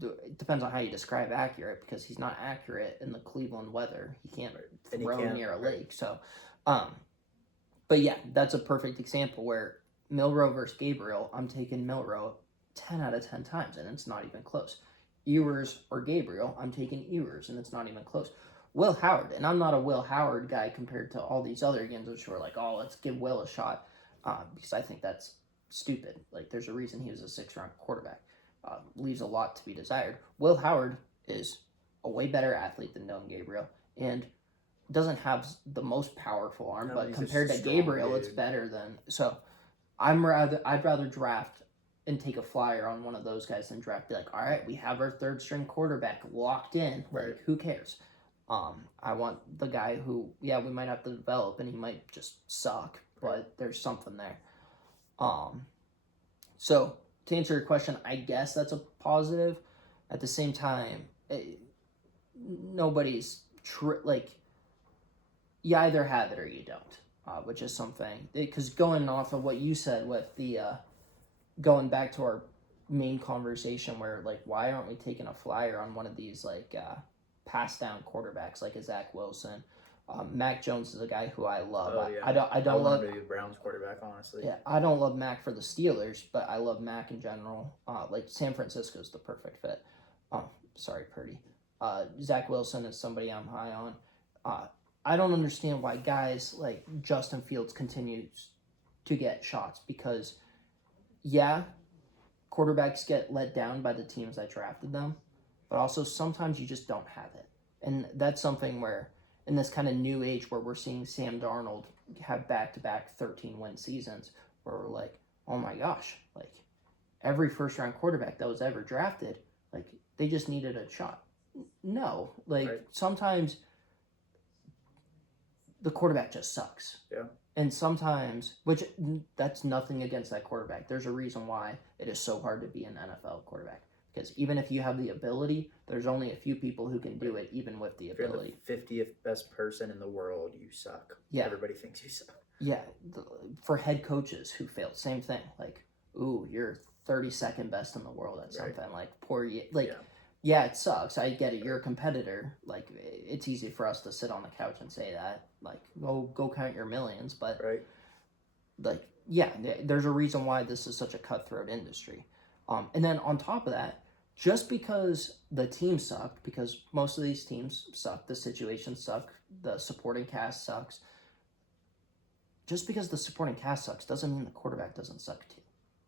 it depends on how you describe accurate, because he's not accurate in the Cleveland weather. He can't throw near a lake. So, but yeah, that's a perfect example where Milroe versus Gabriel, I'm taking Milroe 10 out of 10 times, and it's not even close. Ewers or Gabriel, I'm taking Ewers, and it's not even close. Will Howard, and I'm not a Will Howard guy compared to all these other games, which were like, oh, let's give Will a shot, because I think that's stupid. Like, there's a reason he was a 6th-round quarterback. Leaves a lot to be desired. Will Howard is a way better athlete than Dylan Gabriel, and doesn't have the most powerful arm, but compared to Gabriel, it's better than. So, I'd rather draft and take a flyer on one of those guys than draft. Be like, all right, we have our 3rd-string quarterback locked in. Right. Like, who cares? I want the guy who, yeah, we might have to develop, and he might just suck, but there's something there. So to answer your question, I guess that's a positive. At the same time, nobody's like, you either have it or you don't, which is something, because going off of what you said with the going back to our main conversation where, like, why aren't we taking a flyer on one of these, like, pass down quarterbacks like a Zach Wilson? Mac Jones is a guy who I love. Oh, yeah. I don't love the Browns quarterback, honestly. Yeah, I don't love Mac for the Steelers, but I love Mac in general. Like, San Francisco's the perfect fit. Sorry, Purdy. Zach Wilson is somebody I'm high on. I don't understand why guys like Justin Fields continues to get shots, because, yeah, quarterbacks get let down by the teams that drafted them, but also sometimes you just don't have it. And that's something where, in this kind of new age where we're seeing Sam Darnold have back-to-back 13-win seasons, where we're like, oh my gosh, like, every first-round quarterback that was ever drafted, like, they just needed a shot. No, like, Right. Sometimes the quarterback just sucks. Yeah. And sometimes, which, that's nothing against that quarterback. There's a reason why it is so hard to be an NFL quarterback. Because even if you have the ability, there's only a few people who can do it, even with the ability. If you're the 50th best person in the world, you suck. Yeah. Everybody thinks you suck. Yeah. For head coaches who failed, same thing. Like, ooh, you're 32nd best in the world at something. Right. Like, poor you. Like, yeah, it sucks. I get it. You're a competitor. Like, it's easy for us to sit on the couch and say that. Like, go count your millions. But, right. Like, yeah, there's a reason why this is such a cutthroat industry. And then on top of that, just because the team sucked, because most of these teams suck, the situation sucks, the supporting cast sucks. Just because the supporting cast sucks doesn't mean the quarterback doesn't suck too.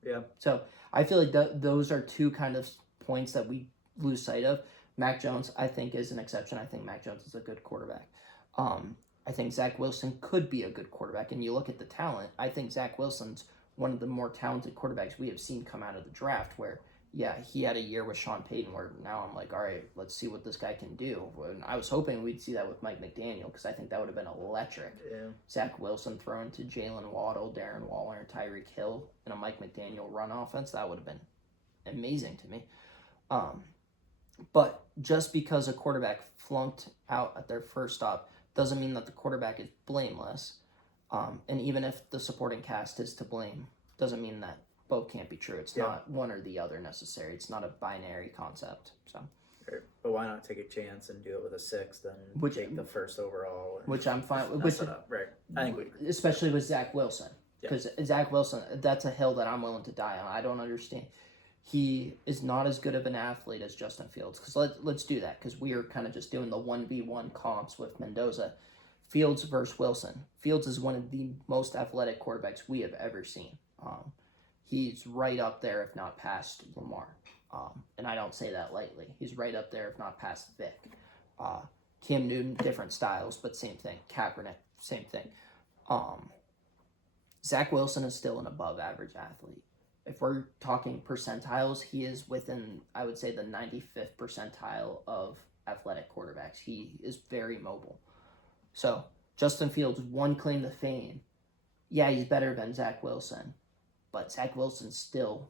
Yeah. So I feel like those are two kind of points that we lose sight of. Mac Jones, I think, is an exception. I think Mac Jones is a good quarterback. I think Zach Wilson could be a good quarterback. And you look at the talent, I think Zach Wilson's one of the more talented quarterbacks we have seen come out of the draft, where, yeah, he had a year with Sean Payton where now I'm like, all right, let's see what this guy can do. And I was hoping we'd see that with Mike McDaniel, because I think that would have been electric. Yeah. Zach Wilson thrown to Jalen Waddle, Darren Waller, and Tyreek Hill in a Mike McDaniel run offense, that would have been amazing to me. But just because a quarterback flunked out at their first stop doesn't mean that the quarterback is blameless. And even if the supporting cast is to blame, doesn't mean that both can't be true. It's not one or the other necessary. It's not a binary concept. So, but why not take a chance and do it with a 6th and take the 1st overall? Which I'm fine with. Which, right. I think we agree. Especially with Zach Wilson. Because Zach Wilson, that's a hill that I'm willing to die on. I don't understand. He is not as good of an athlete as Justin Fields. Because let's do that. Because we are kind of just doing the 1v1 comps with Mendoza. Fields versus Wilson. Fields is one of the most athletic quarterbacks we have ever seen. He's right up there, if not past Lamar. And I don't say that lightly. He's right up there, if not past Vic. Cam Newton, different styles, but same thing. Kaepernick, same thing. Zach Wilson is still an above-average athlete. If we're talking percentiles, he is within, I would say, the 95th percentile of athletic quarterbacks. He is very mobile. So Justin Fields, one claim to fame. Yeah, he's better than Zach Wilson, but Zach Wilson's still,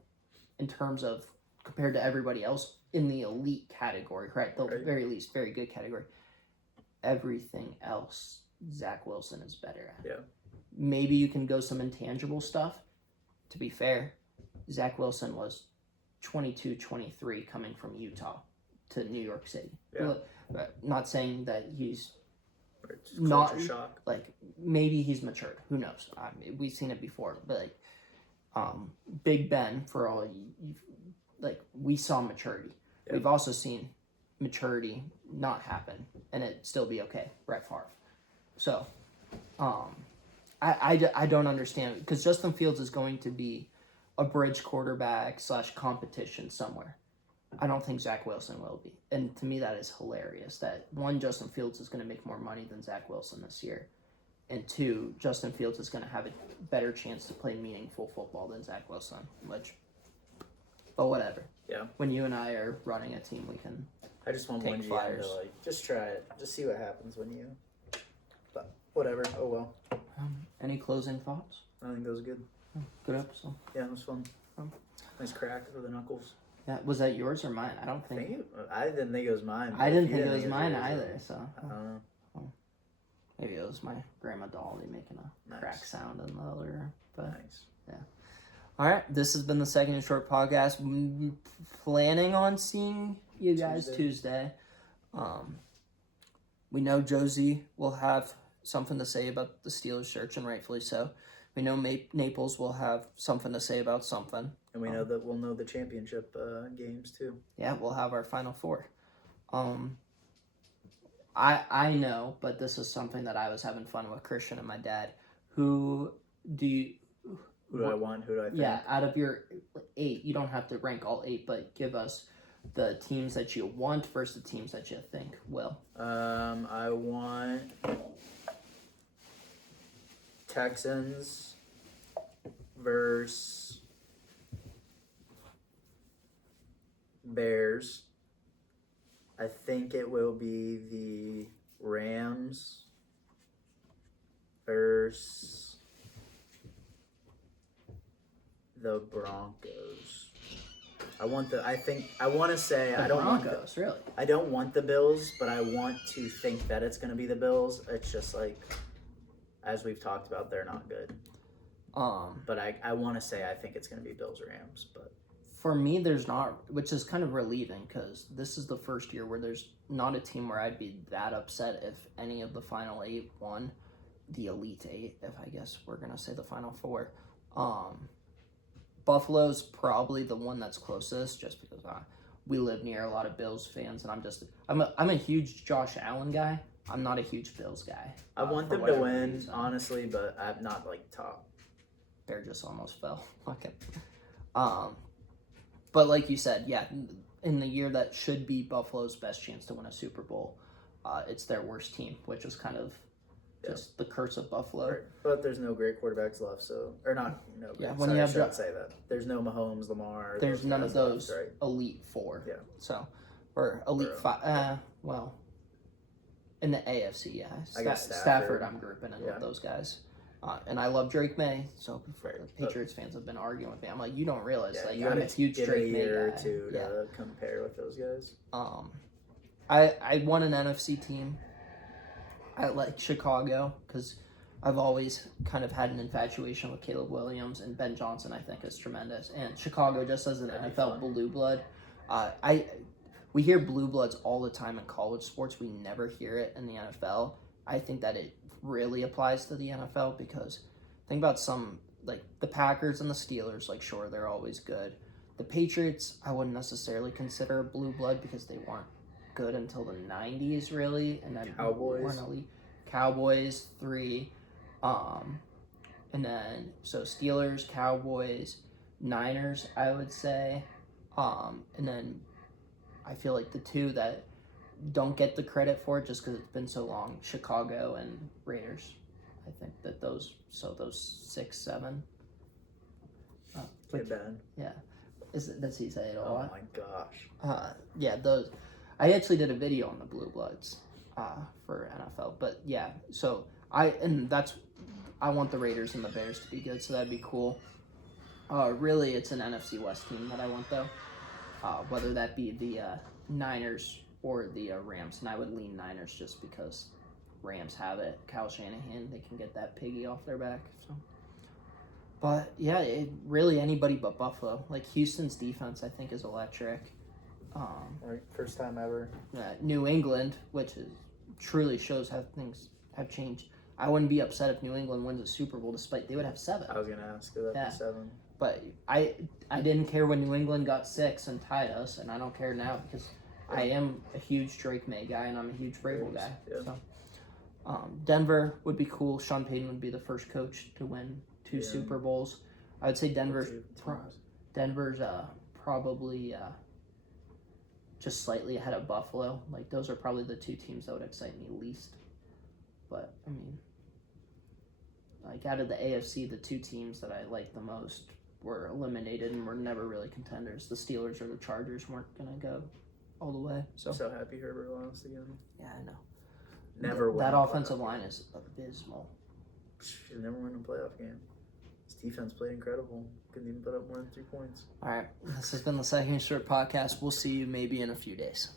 in terms of compared to everybody else, in the elite category, right? The very least, very good category. Everything else, Zach Wilson is better at. Yeah. Maybe you can go some intangible stuff. To be fair, Zach Wilson was 22-23 coming from Utah to New York City. Yeah. But not saying that he's It's not culture shock. like maybe he's matured. Who knows? We've seen it before, but Big Ben, for all you like, we saw maturity. Yeah. We've also seen maturity not happen and it still be okay. Brett Favre. So, I don't understand because Justin Fields is going to be a bridge quarterback / competition somewhere. I don't think Zach Wilson will be. And to me, that is hilarious that one, Justin Fields is going to make more money than Zach Wilson this year. And two, Justin Fields is going to have a better chance to play meaningful football than Zach Wilson, but whatever. Yeah. When you and I are running a team, we can. I just want Take one GM flyers. to just try it, just see what happens when you. But whatever. Oh well. Any closing thoughts? I think that was good. Good episode. Yeah, it was fun. Um, Nice crack for the knuckles. Yeah, was that yours or mine? I don't think. I didn't think it was mine. I but didn't if you think it was mine yours, either. So I don't know. maybe it was my grandma Dolly making a Nice. crack sound in the other room. But Nice. all right, this has been the Second and Short podcast. Planning on seeing you guys Tuesday. We know Josie will have something to say about the Steelers search, and rightfully so. We know Naples will have something to say about something. And we know that we'll know the championship games too. Yeah, we'll have our Final Four. I know, but this is something that I was having fun with Christian and my dad. Who do I want? Who do I think? Yeah, out of your 8, you don't have to rank all 8, but give us the teams that you want versus the teams that you think will. I want Texans versus Bears. I think it will be the Rams versus the Broncos. I want to say The I don't want Broncos, really. I don't want the Bills, but I want to think that it's going to be the Bills. It's just like, as we've talked about, they're not good. But I want to say I think it's going to be Bills Rams. But For me, there's not, which is kind of relieving because this is the first year where there's not a team where I'd be that upset if any of the final 8 won the Elite 8, if I guess we're going to say the Final 4. Buffalo's probably the one that's closest just because we live near a lot of Bills fans and I'm a huge Josh Allen guy. I'm not a huge Bills guy. I want for them to whatever win, reason. honestly, but I'm not like top. Bear just almost fell. Okay. But like you said, yeah, in the year that should be Buffalo's best chance to win a Super Bowl, it's their worst team, which was kind of just the curse of Buffalo. Right. But there's no great quarterbacks left, When sorry, you I have shouldn't say that. There's no Mahomes, Lamar. there's none of guys those left, right? Elite 4. Yeah. So, or Elite Or, 5. In the AFC, yeah. I guess Stafford, Stafford. I'm grouping in Yeah. with those guys. And I love Drake May, so Right. Patriots fans have been arguing with me. I'm like, you don't realize, Yeah, like, you I'm a gotta huge give it Drake a May year guy. or two Yeah. to compare with those guys. I want an NFC team. I like Chicago because I've always kind of had an infatuation with Caleb Williams, and Ben Johnson I think is tremendous. And Chicago, just as an That'd be NFL fun. blue blood, we hear blue bloods all the time in college sports. We never hear it in the NFL. I think that it really applies to the NFL because think about some like the Packers and the Steelers. Like sure, they're always good. The Patriots, I wouldn't necessarily consider a blue blood because they weren't good until the 90s really, and then Cowboys. weren't elite. Cowboys 3, and then so Steelers, Cowboys, Niners I would say, and then I feel like the 2 that don't get the credit for it just because it's been so long, Chicago and Raiders. I think that those 6, 7. Get bad. Yeah. Does he say it a Oh lot? my gosh. Yeah, those. I actually did a video on the Blue Bloods for NFL, but yeah. So I want the Raiders and the Bears to be good, so that'd be cool. Really, it's an NFC West team that I want though. Whether that be the Niners or the Rams, and I would lean Niners just because Rams have it. Kyle Shanahan, they can get that piggy off their back. So, but yeah, really anybody but Buffalo. Like Houston's defense, I think is electric. Right, first time ever. New England, which truly shows how things have changed. I wouldn't be upset if New England wins a Super Bowl, despite they would have 7. I was gonna ask if that'd be 7. But I didn't care when New England got 6 and tied us, and I don't care now because I am a huge Drake May guy and I'm a huge Vrabel guy. Yeah. So, Denver would be cool. Sean Payton would be the first coach to win 2 Super Bowls. I would say Denver's probably just slightly ahead of Buffalo. Like those are probably the 2 teams that would excite me least. But I mean, like out of the AFC, the 2 teams that I like the most were eliminated and were never really contenders. The Steelers or the Chargers weren't gonna go all the way. So happy Herbert lost again. yeah, I know. Never win That a offensive playoff line game. is abysmal. Should never win a playoff game. His defense played incredible. Couldn't even put up more than 3 points. All right, this has been the Second Short Podcast. We'll see you maybe in a few days.